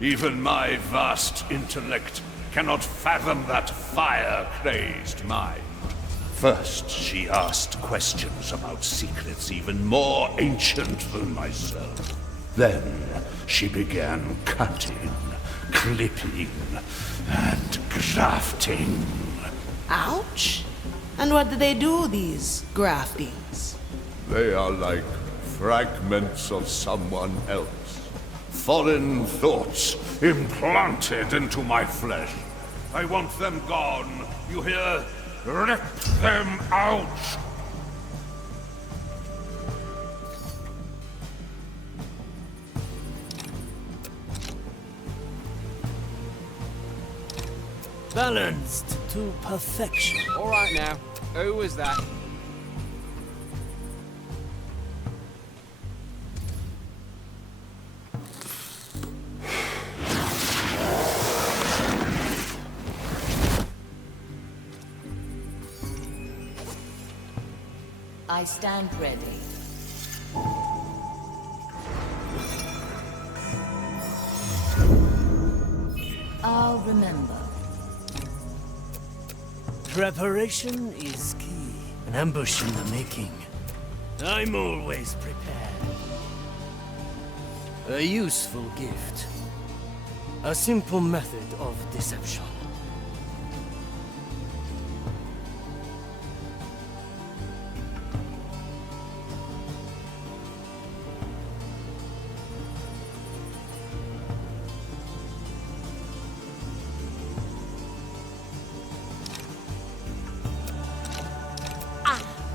Even my vast intellect cannot fathom that fire-crazed mind. First, she asked questions about secrets even more ancient than myself. Then, she began cutting, clipping, and grafting. Ouch! And what do they do, these graftings? They are like fragments of someone else. Foreign thoughts implanted into my flesh. I want them gone. You hear? Rip them out! Balanced to perfection. All right now. Who was that? I stand ready. I'll remember. Preparation is key. An ambush in the making. I'm always prepared. A useful gift. A simple method of deception.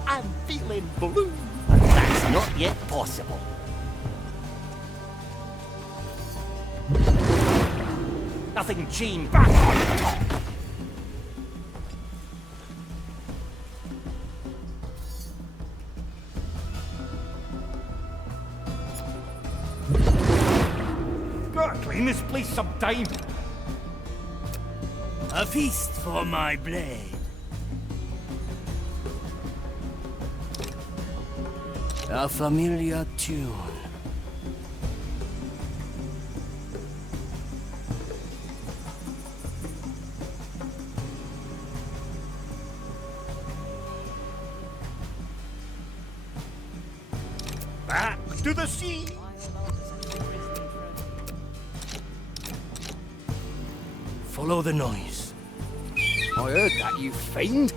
I'm feeling blue. But that's not yet possible. Nothing chained back on top. Gotta clean this place sometime. A feast for my blade. A familiar tune. Back to the sea. Follow the noise. I heard that, you fiend.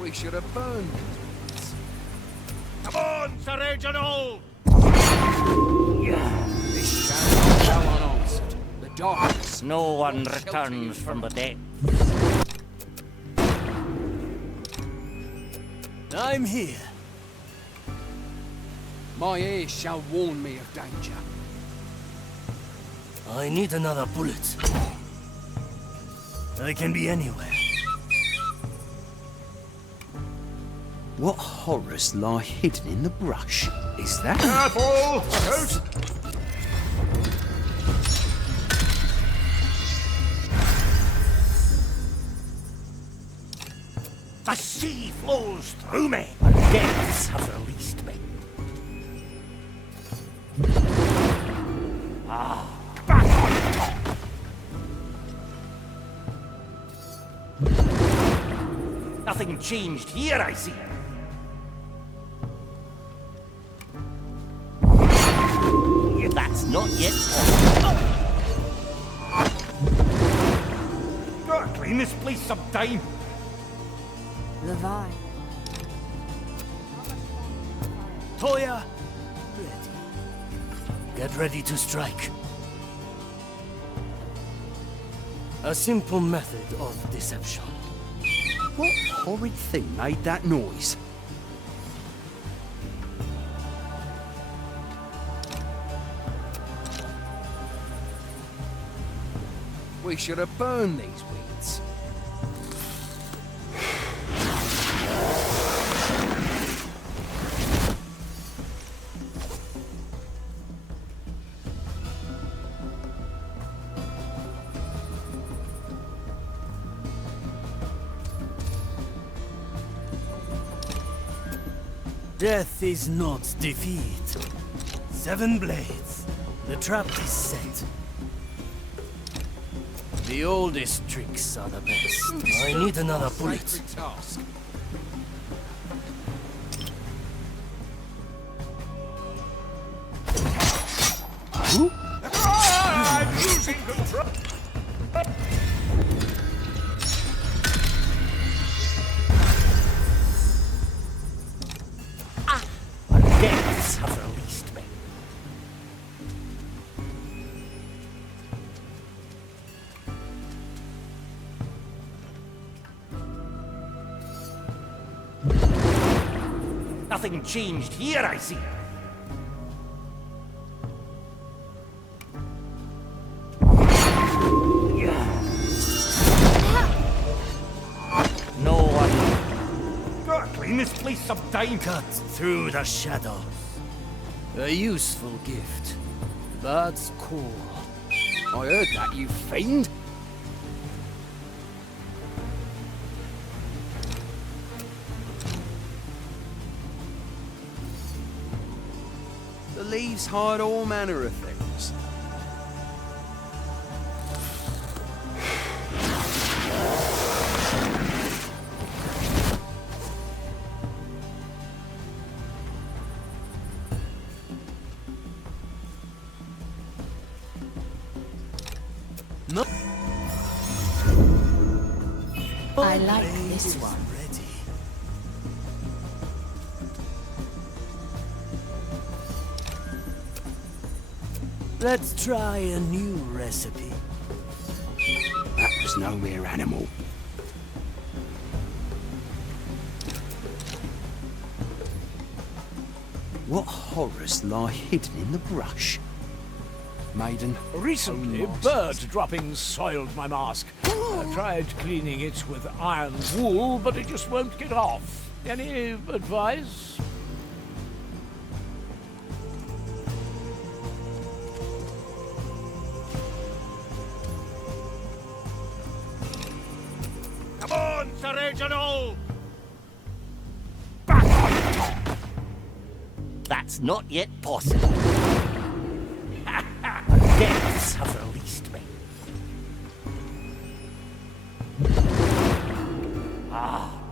We should have burned it. Come on, Sir Reginald! This shall not go unanswered. The darkness. No one returns from the dead. I'm here. My ears shall warn me of danger. I need another bullet. I can be anywhere. What horrors lie hidden in the brush? Is that... Careful! Don't... The sea flows through me. The depths have released me. Back on top. Nothing changed here, I see. That's not yet all. Gotta clean this place sometime. Levi. Toya, ready. Get ready to strike. A simple method of deception. What horrid thing made that noise? We should have burned these weeds. Death is not defeat. 7 blades. The trap is set. The oldest tricks are the best. I need another bullet. I'm losing control! The depths have released me. Nothing changed here, I see. No one. Gotta clean this place sometime. Cut through the shadows. A useful gift, but cool. I heard that, you fiend. The leaves hide all manner of things. No. I like this one. Ready. Let's try a new recipe. That was no mere animal. What horrors lie hidden in the brush? Maiden. Recently, bird droppings soiled my mask. I tried cleaning it with iron wool, but it just won't get off. Any advice? Come on, Sir Reginald! Back on top! That's not yet possible. The depths have released me.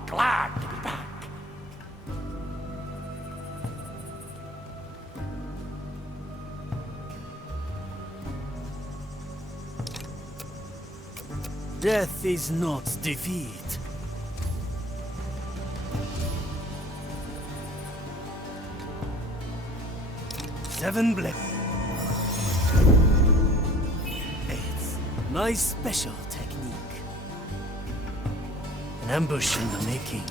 Glad to be back. Death is not defeat. Seven blades. It's my special technique. An ambush in the making.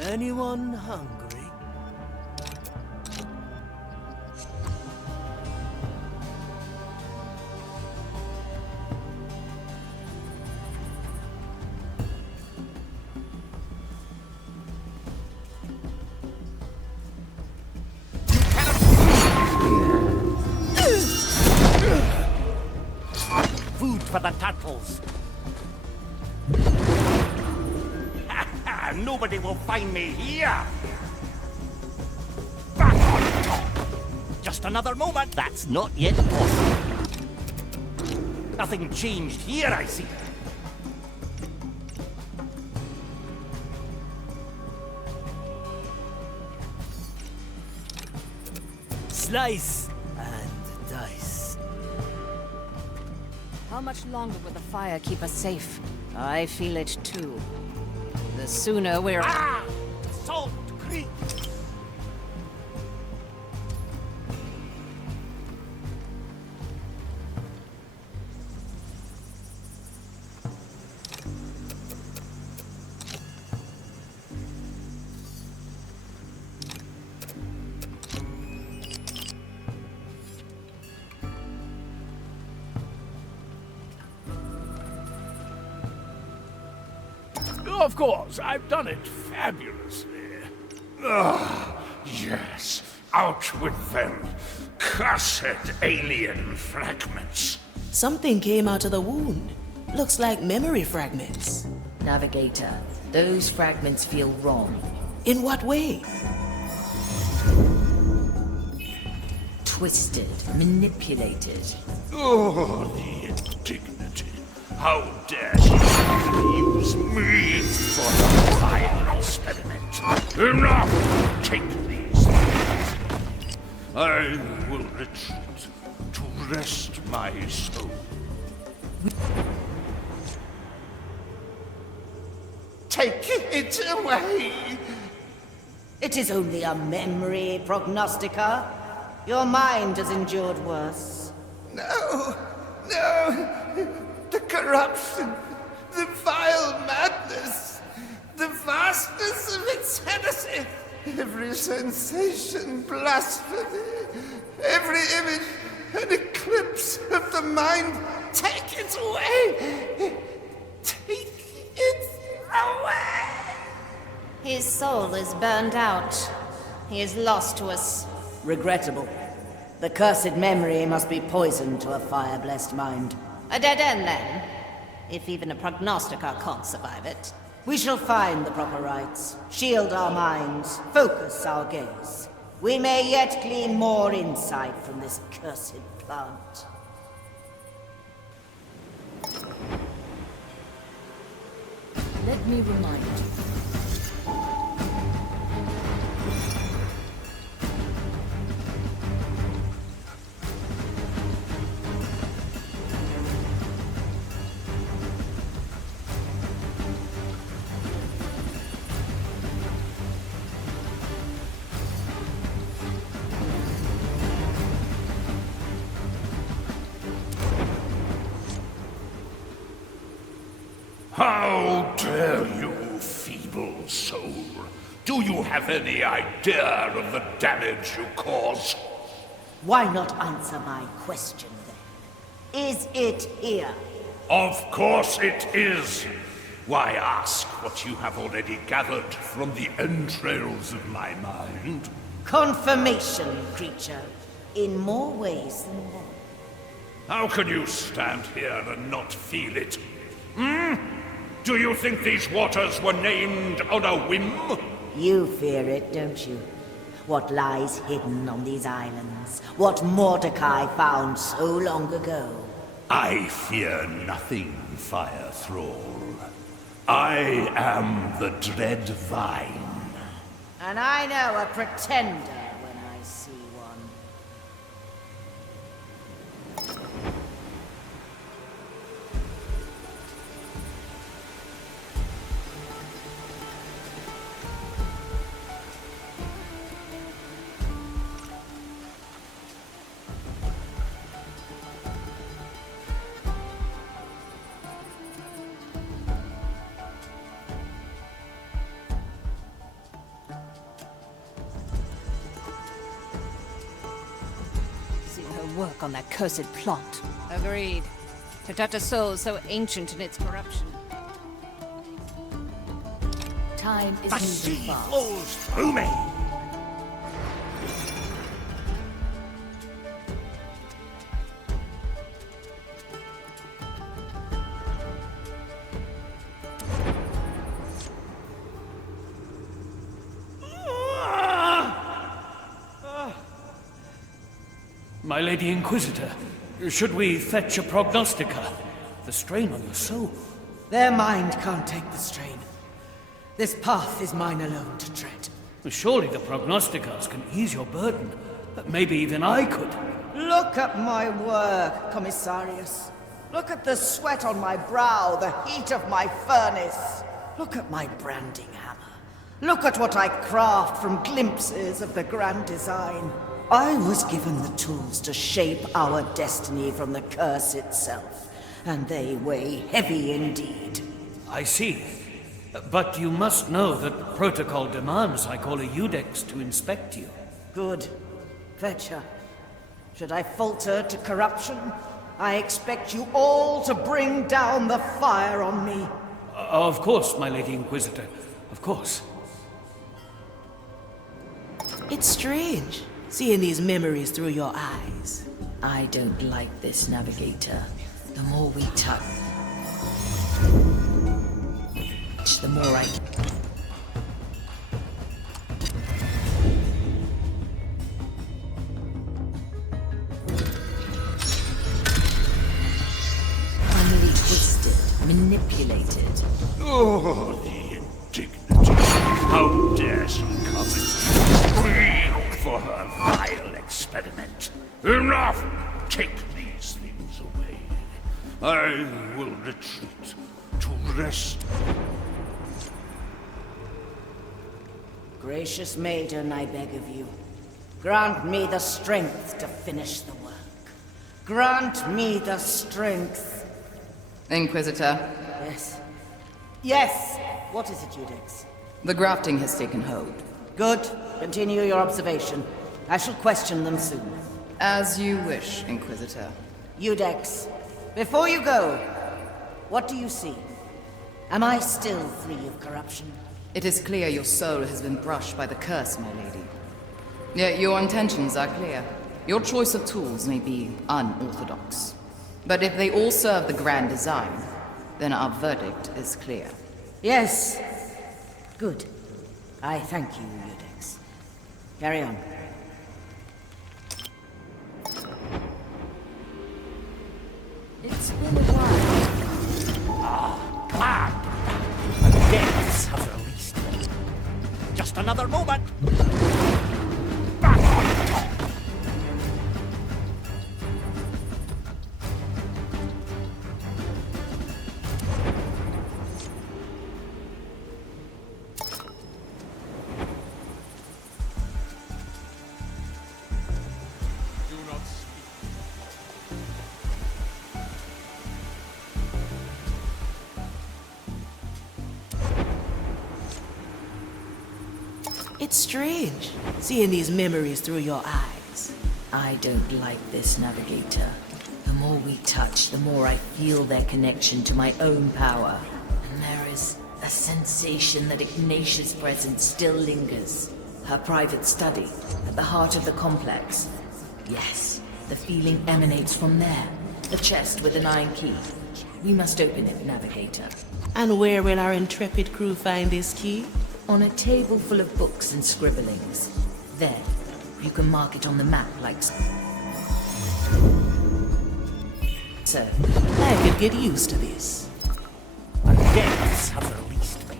Anyone hungry? walls. Nobody will find me here. Back on top. Just another moment. That's not yet possible. Nothing changed here, I see. Slice and dice. How much longer will the fire keep us safe? I feel it too. The sooner we're... Ah! Salt Creek! Of course, I've done it fabulously. Ah, yes. Out with them. Cursed alien fragments. Something came out of the wound. Looks like memory fragments. Navigator, those fragments feel wrong. In what way? Twisted, manipulated. Oh, the indignity. How dare you use me for a vile experiment? Enough! Take these. I will retreat to rest my soul. Take it away! It is only a memory, prognostica. Your mind has endured worse. No! No! The corruption, the vile madness, the vastness of its heresy, every sensation blasphemy, every image an eclipse of the mind. Take it away! Take it away! His soul is burned out. He is lost to us. Regrettable. The cursed memory must be poison to a fire-blessed mind. A dead end, then? If even a prognostica can't survive it. We shall find the proper rites, shield our minds, focus our gaze. We may yet glean more insight from this cursed plant. Let me remind you. How dare you, feeble soul? Do you have any idea of the damage you cause? Why not answer my question, then? Is it here? Of course it is. Why ask what you have already gathered from the entrails of my mind? Confirmation, creature. In more ways than one. How can you stand here and not feel it? Hmm? Do you think these waters were named on a whim? You fear it, don't you? What lies hidden on these islands? What Mordecai found so long ago? I fear nothing, Fire Thrall. I am the Dread Vine. And I know a pretender when I see one. Work on that cursed plot. Agreed. To touch a soul so ancient in its corruption. Time is The sea moving fast. flows through me. My Lady Inquisitor, should we fetch a prognostica? The strain on your soul. Their mind can't take the strain. This path is mine alone to tread. Surely the prognosticas can ease your burden. Maybe even I could. Look at my work, Commissarius. Look at the sweat on my brow, the heat of my furnace. Look at my branding hammer. Look at what I craft from glimpses of the grand design. I was given the tools to shape our destiny from the curse itself, and they weigh heavy indeed. I see. But you must know that protocol demands I call a Eudex to inspect you. Good. Fetch her. Should I falter to corruption, I expect you all to bring down the fire on me. Of course, my Lady Inquisitor. Of course. It's strange, seeing these memories through your eyes. I don't like this, Navigator. The more we touch, the more I... Finally twisted, manipulated. Oh, the indignity. How dare she come and scream for her vile experiment? Enough! Take these things away. I will retreat to rest. Gracious maiden, I beg of you, grant me the strength to finish the work. Grant me the strength. Inquisitor. Yes. Yes! What is it, Eudex? The grafting has taken hold. Good. Continue your observation. I shall question them soon. As you wish, Inquisitor. Eudex, before you go, what do you see? Am I still free of corruption? It is clear your soul has been brushed by the curse, my lady. Yet your intentions are clear. Your choice of tools may be unorthodox. But if they all serve the grand design, then our verdict is clear. Yes. Good. I thank you, Eudex. Carry on. It's been a while. The depths have released me. Just another moment. Back on top. It's strange, seeing these memories through your eyes. I don't like this, Navigator. The more we touch, the more I feel their connection to my own power. And there is a sensation that Ignatia's presence still lingers. Her private study, at the heart of the complex. Yes, the feeling emanates from there. The chest with an iron key. We must open it, Navigator. And where will our intrepid crew find this key? On a table full of books and scribblings. There, you can mark it on the map like so. I could get used to this. The depths have released me.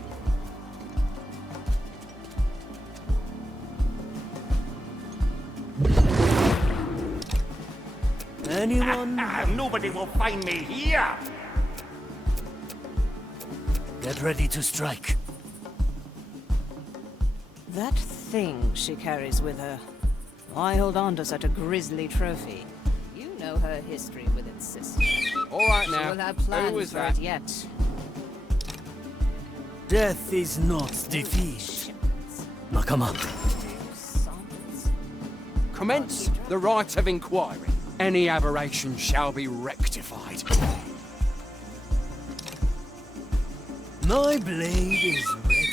Anyone? Nobody will find me here. Get ready to strike. That thing she carries with her. Why hold on to such a grisly trophy? You know her history with its sister. All right now. She will have plans Who is for that? it yet. Death is not defeat. Nakama. Commence the right of inquiry. Any aberration shall be rectified. My blade is ready.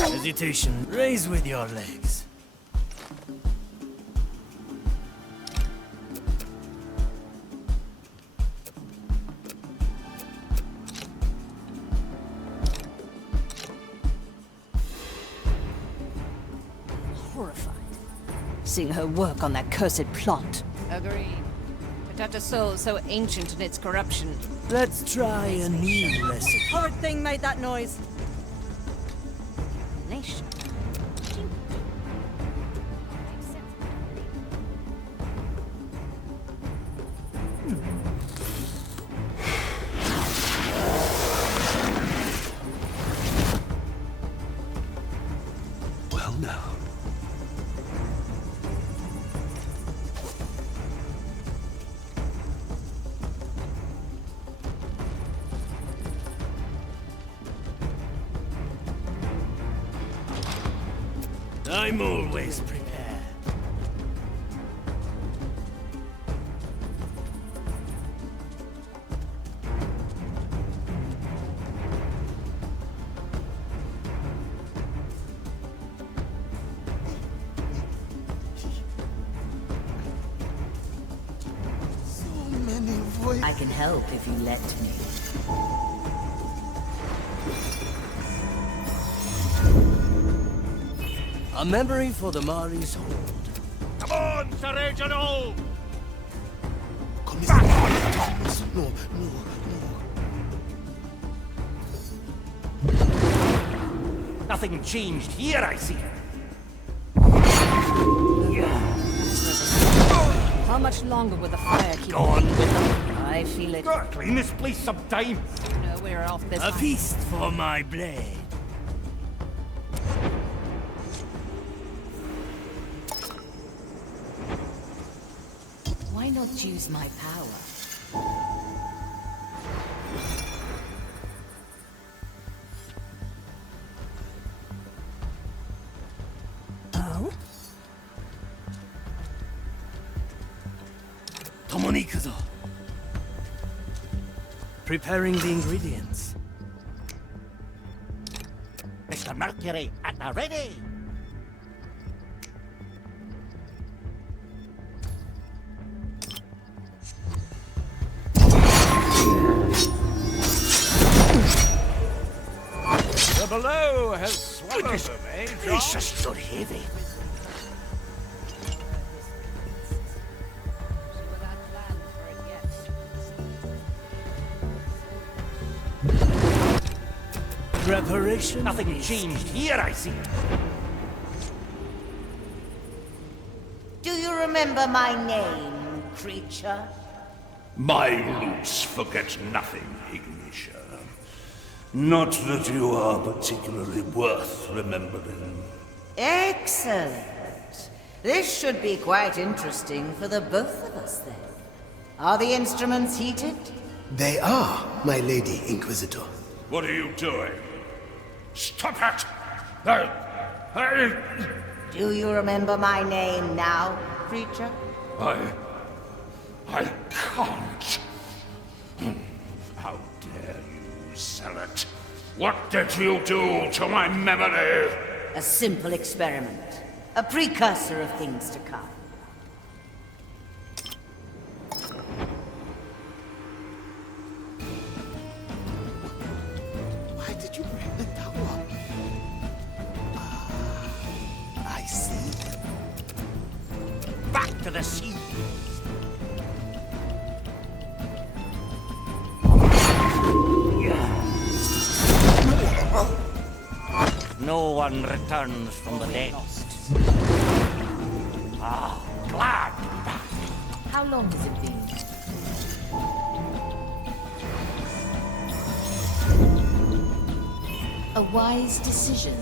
Hesitation. Raise with your legs. seeing her work on that cursed plot. Agreed. But a soul so ancient in its corruption. Let's try a new recipe. Horrid thing made that noise. Nation. Well now. I'm always prepared. So many voices. I can help if you let me. A memory for the Mari's hold. Come on, Sir Reginald! No. Nothing changed here, I see. How much longer will the fire keep Gone with them. I feel it. Gotta clean this place sometime. No, we're off this A time. feast for my blade. Why not use my power? Oh? Tomonikuzo. Preparing the ingredients. Mr. Mercury, at the ready. The below has swallowed them, eh, John? Gracious, so heavy. Preparation. Nothing changed here, I see. Do you remember my name, creature? My roots forget nothing, Ignitia. Not that you are particularly worth remembering. Excellent. This should be quite interesting for the both of us, then. Are the instruments heated? They are, my lady Inquisitor. What are you doing? Stop it! Do you remember my name now, creature? I can't. How dare you sell it? What did you do to my memory? A simple experiment. A precursor of things to come. Why did you bring the tower? I see. Back to the sea. No one returns from the dead. Ah, glad to be back. How long has it been? A wise decision.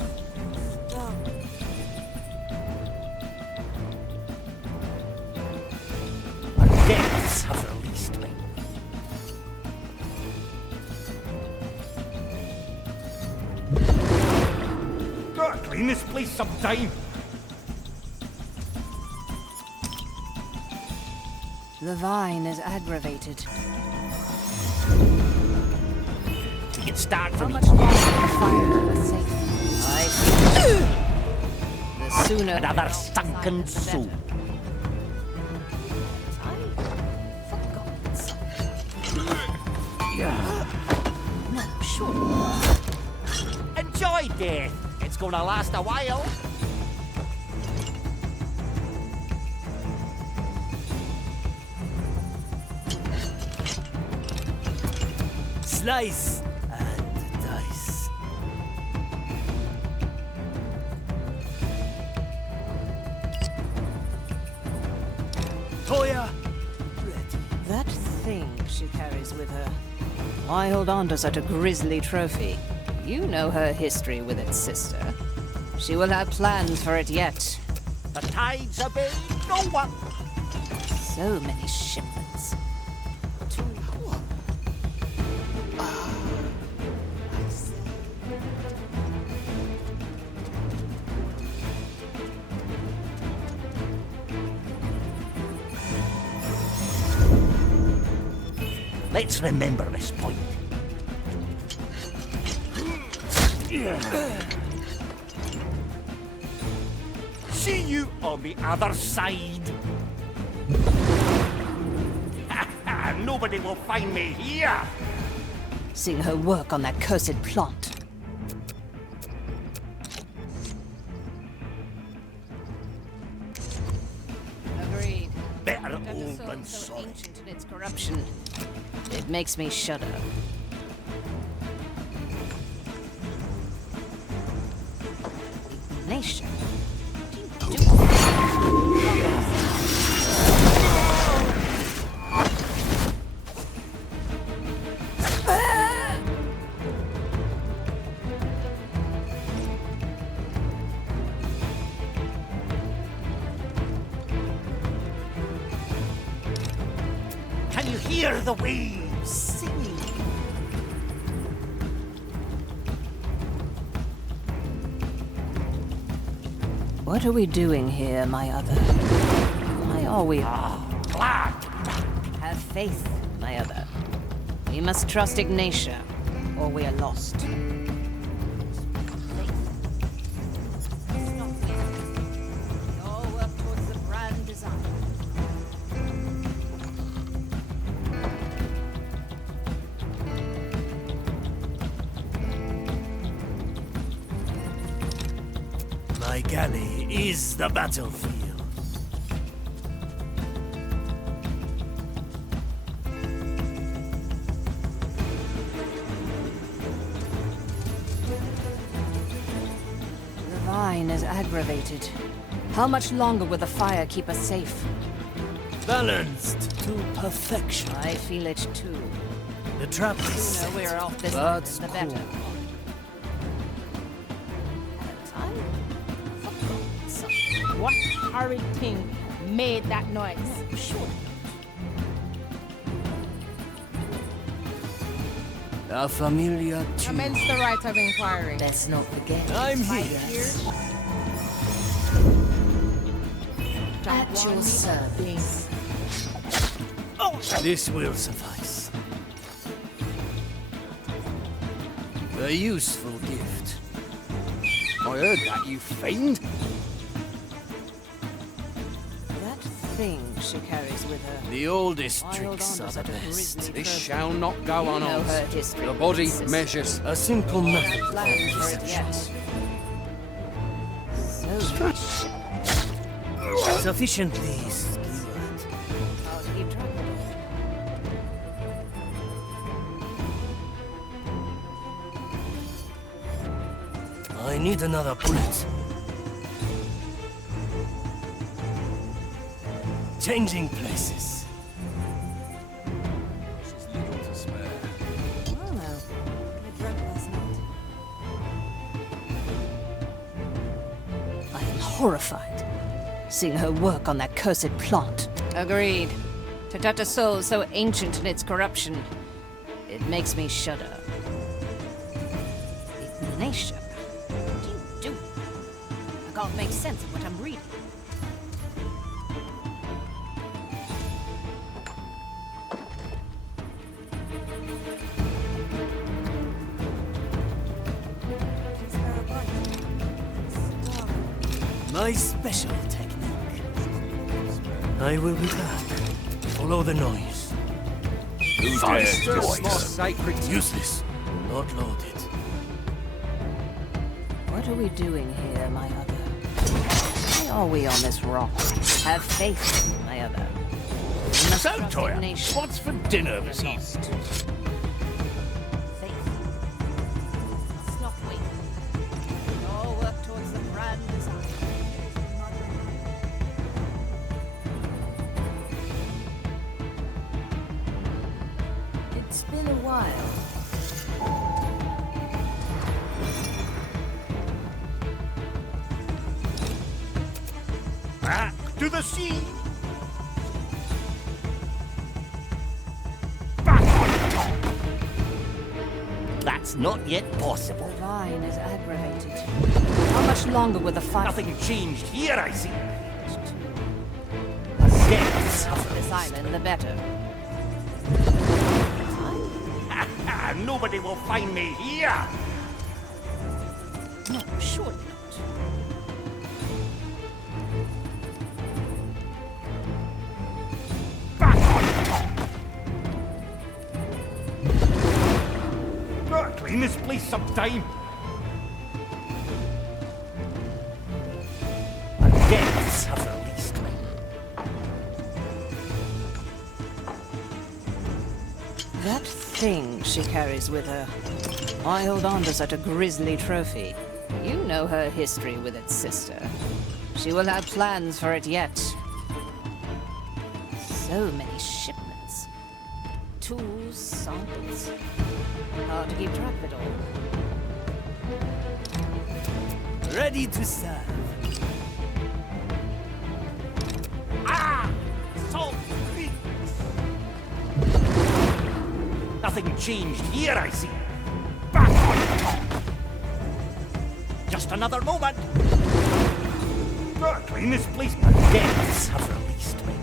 Deaths have released me. Gotta clean this place sometime. The vine is aggravated. We can start How from much longer will the fire keep us safe? I feel it. The sooner another sunken soul. No, sure. Enjoy death. It's gonna last a while. Slice and dice. Toya, ready. That thing she carries with her. Why hold on to such a grisly trophy? You know her history with its sister. She will have plans for it yet. The tides obey no one. So many shipments. Let's remember this point. See you on the other side. Nobody will find me here. Seeing her work on that cursed plot. Agreed. Better That old soul than so sorry. ancient in its corruption. It makes me shudder. Nation. Can you hear the waves singing? What are we doing here, my other? Why are we... Glad. Have faith, my other. We must trust Ignatia, or we are lost. My galley is the battlefield. The vine is aggravated. How much longer will the fire keep us safe? Balanced to perfection. I feel it too. The trap is The set. sooner we're off this That's island, the better. cool. What horrid thing made that noise? Sure. La Familia too. Commence the right of inquiry. Let's not forget. I'm Right here. here. At your service. This will suffice. A useful gift. I heard that, you fiend. That thing she carries with her. The oldest Why hold tricks on are to the such a best. grisly This trophy? shall not go You know her unanswered. history The with body its sister. measures. A simple Have method. plans for it yet. So Sufficiently skewered. I'll keep track of it. I need another bullet. Changing places. She's little to spare. Oh no. I dreamt last night. I am horrified. Seeing her work on that cursed plot. Agreed. To touch a soul so ancient in its corruption, it makes me shudder. Ignatia? What do you do? I can't make sense of what I'm reading. My special technique. I will be back. Follow the noise. Who Fast, dares more join? sacred. Useless. Not loaded. What are we doing here, my other? Why are we on this rock? Have faith, my other. We must So, trust Toya, Ignatia. what's for dinner this evening? Lost. It's been a while. Back to the sea! Back on top! That's not yet possible. The vine is aggravated. How much longer will the fight... Nothing changed here, I see. The depths of this island, the better. Nobody will find me here! No, surely not. Back on top! Gotta clean this place sometime. The depths have released me. That thing she carries with her. I hold on to such a grisly trophy. You know her history with its sister. She will have plans for it yet. So many shipments. Tools, samples. Hard to keep track of it all. Ready to serve. Ah! Salt creeks! Nothing changed here, I see. Back on top! Just another moment! Gotta clean this place. The depths have released me.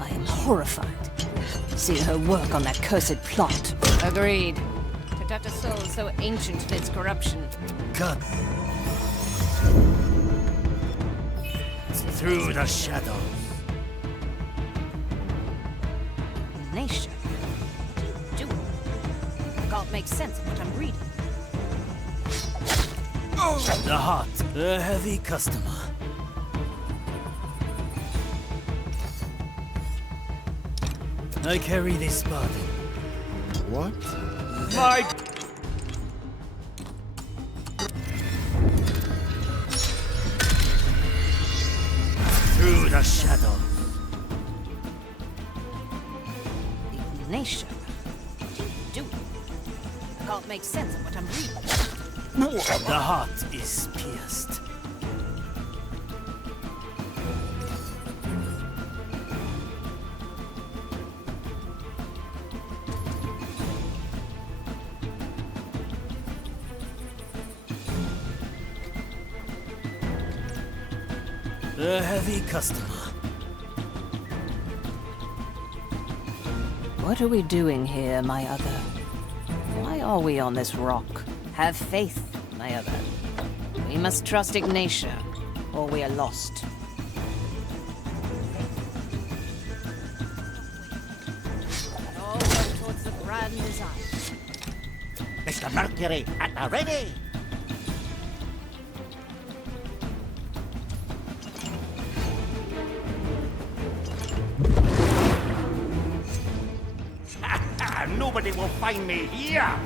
I am horrified. Seeing her work on that cursed plot. Agreed. To touch a soul so ancient in its corruption. Cut. Through the shadows. Nation. What are you doing? I can't make sense of what I'm reading. The heart, a heavy customer. I carry this burden. What? My... Through the shadows. Nation. What are you doing? I can't make sense of what I'm reading. The heart is pierced. A heavy customer. What are we doing here, my other? Why are we on this rock? Have faith, my other. We must trust Ignatia, or we are lost. And all work towards the grand design. Mr. Mercury, at the ready! Nobody will find me here!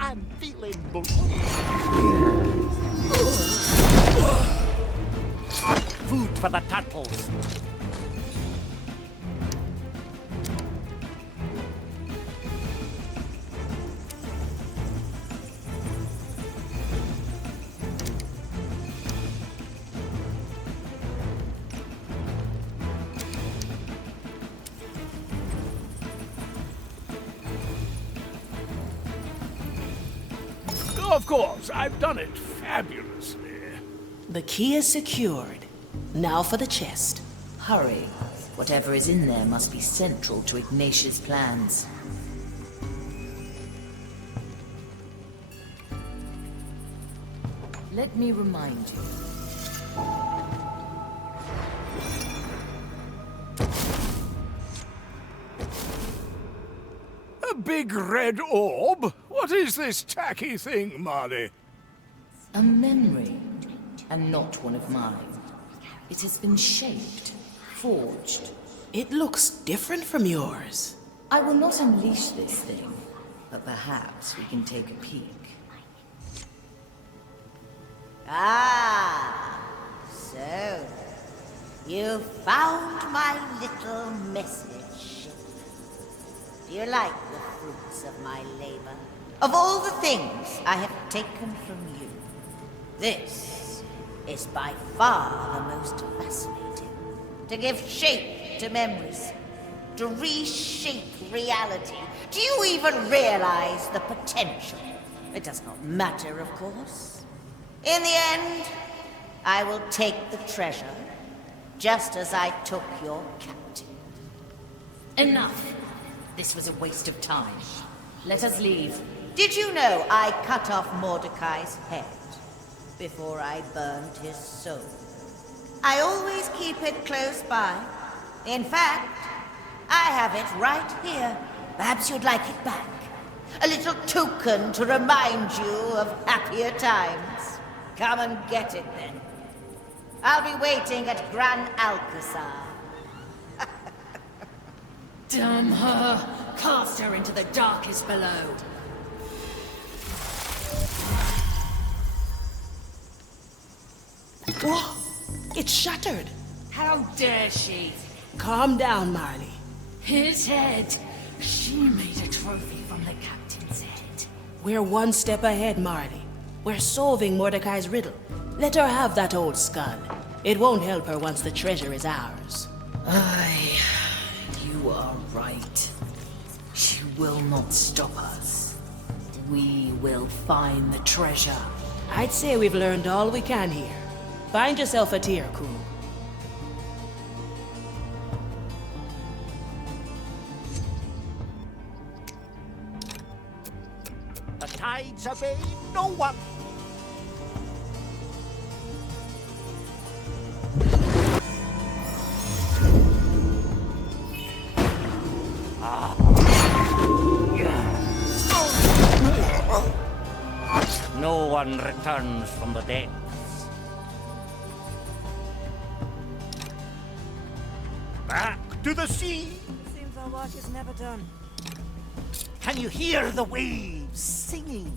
I'm feeling food for the turtles. Of course, I've done it fabulously. The key is secured. Now for the chest. Hurry. Whatever is in there must be central to Ignatia's plans. Let me remind you. A big red orb? What is this tacky thing, Marley? A memory, and not one of mine. It has been shaped, forged. It looks different from yours. I will not unleash this thing, but perhaps we can take a peek. Ah, so you found my little message. Do you like the fruits of my labor? Of all the things I have taken from you, this is by far the most fascinating. To give shape to memories, to reshape reality. Do you even realize the potential? It does not matter, of course. In the end, I will take the treasure, just as I took your captain. Enough! This was a waste of time. Let us leave. Did you know I cut off Mordecai's head before I burned his soul? I always keep it close by. In fact, I have it right here. Perhaps you'd like it back. A little token to remind you of happier times. Come and get it then. I'll be waiting at Gran Alcazar. Damn her! Cast her into the darkest below. Whoa! It's shattered! How dare she? Calm down, Marley. His head! She made a trophy from the captain's head. We're one step ahead, Marley. We're solving Mordecai's riddle. Let her have that old skull. It won't help her once the treasure is ours. You are right. She will not stop us. We will find the treasure. I'd say we've learned all we can here. Find yourself a tier, crew. The tides obey no one. No one returns from the depths. Back to the sea! Seems our work is never done. Can you hear the waves singing?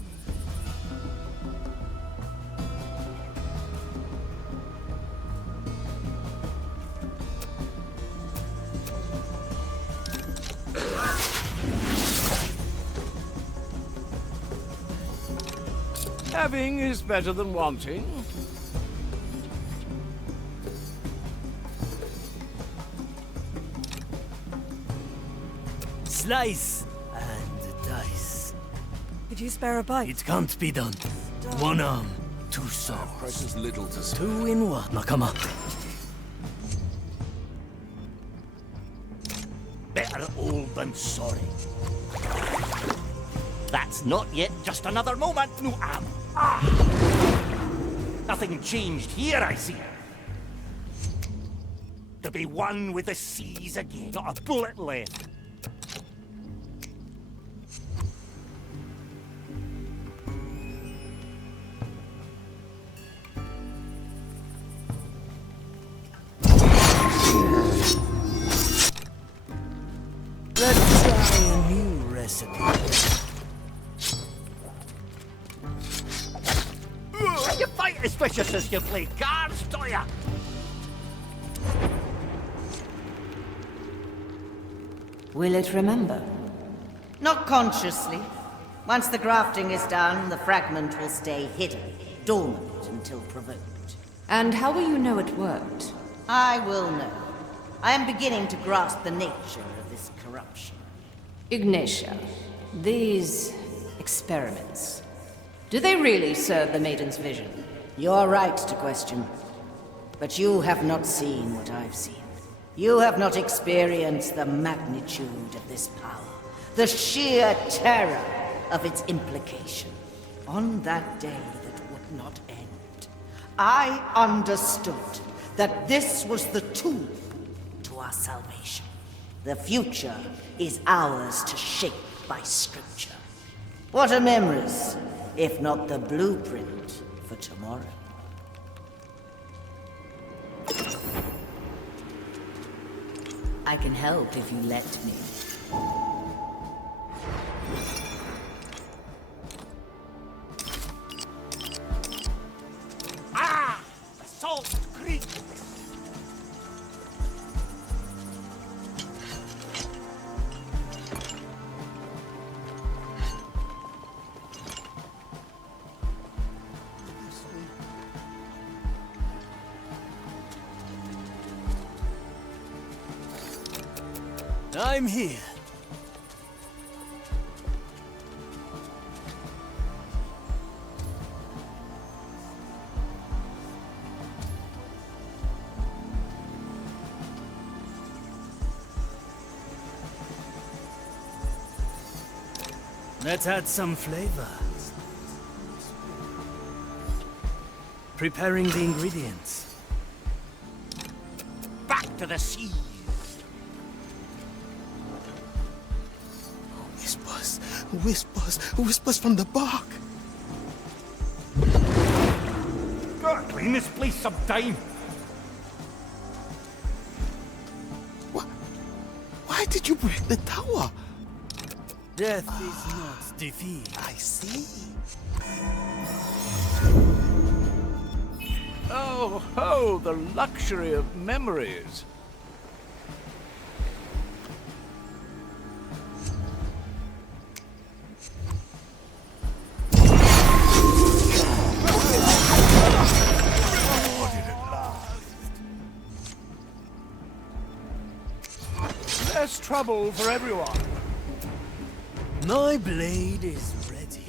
Having is better than wanting. Slice and dice. Could you spare a bite? It can't be done. One arm, two souls. Precious little to say. Two in one, Nakama. Better old than sorry. That's not yet just another moment, no am. Nothing changed here, I see. To be one with the seas again, not a bullet left. Let's try a new recipe. You fight as vicious as you play cards, do ya? Will it remember? Not consciously. Once the grafting is done, the fragment will stay hidden, dormant until provoked. And how will you know it worked? I will know. I am beginning to grasp the nature of this corruption. Ignatia, these experiments, do they really serve the Maiden's vision? You're right to question. But you have not seen what I've seen. You have not experienced the magnitude of this power, the sheer terror of its implication. On that day that would not end, I understood that this was the tool to our salvation. The future is ours to shape by scripture. What are memories, if not the blueprint for tomorrow? I can help if you let me. I'm here. Let's add some flavor. Preparing the ingredients. Back to the sea. Whispers, whispers, whispers from the bark. Gotta clean this place sometime. Why did you break the tower? Death is not defeat. I see. Oh, ho, the luxury of memories. Less trouble for everyone. My blade is ready.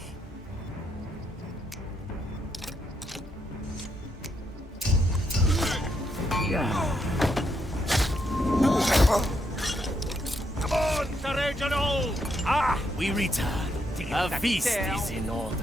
Come on, Sir Reginald! Ah! We return. A feast is in order.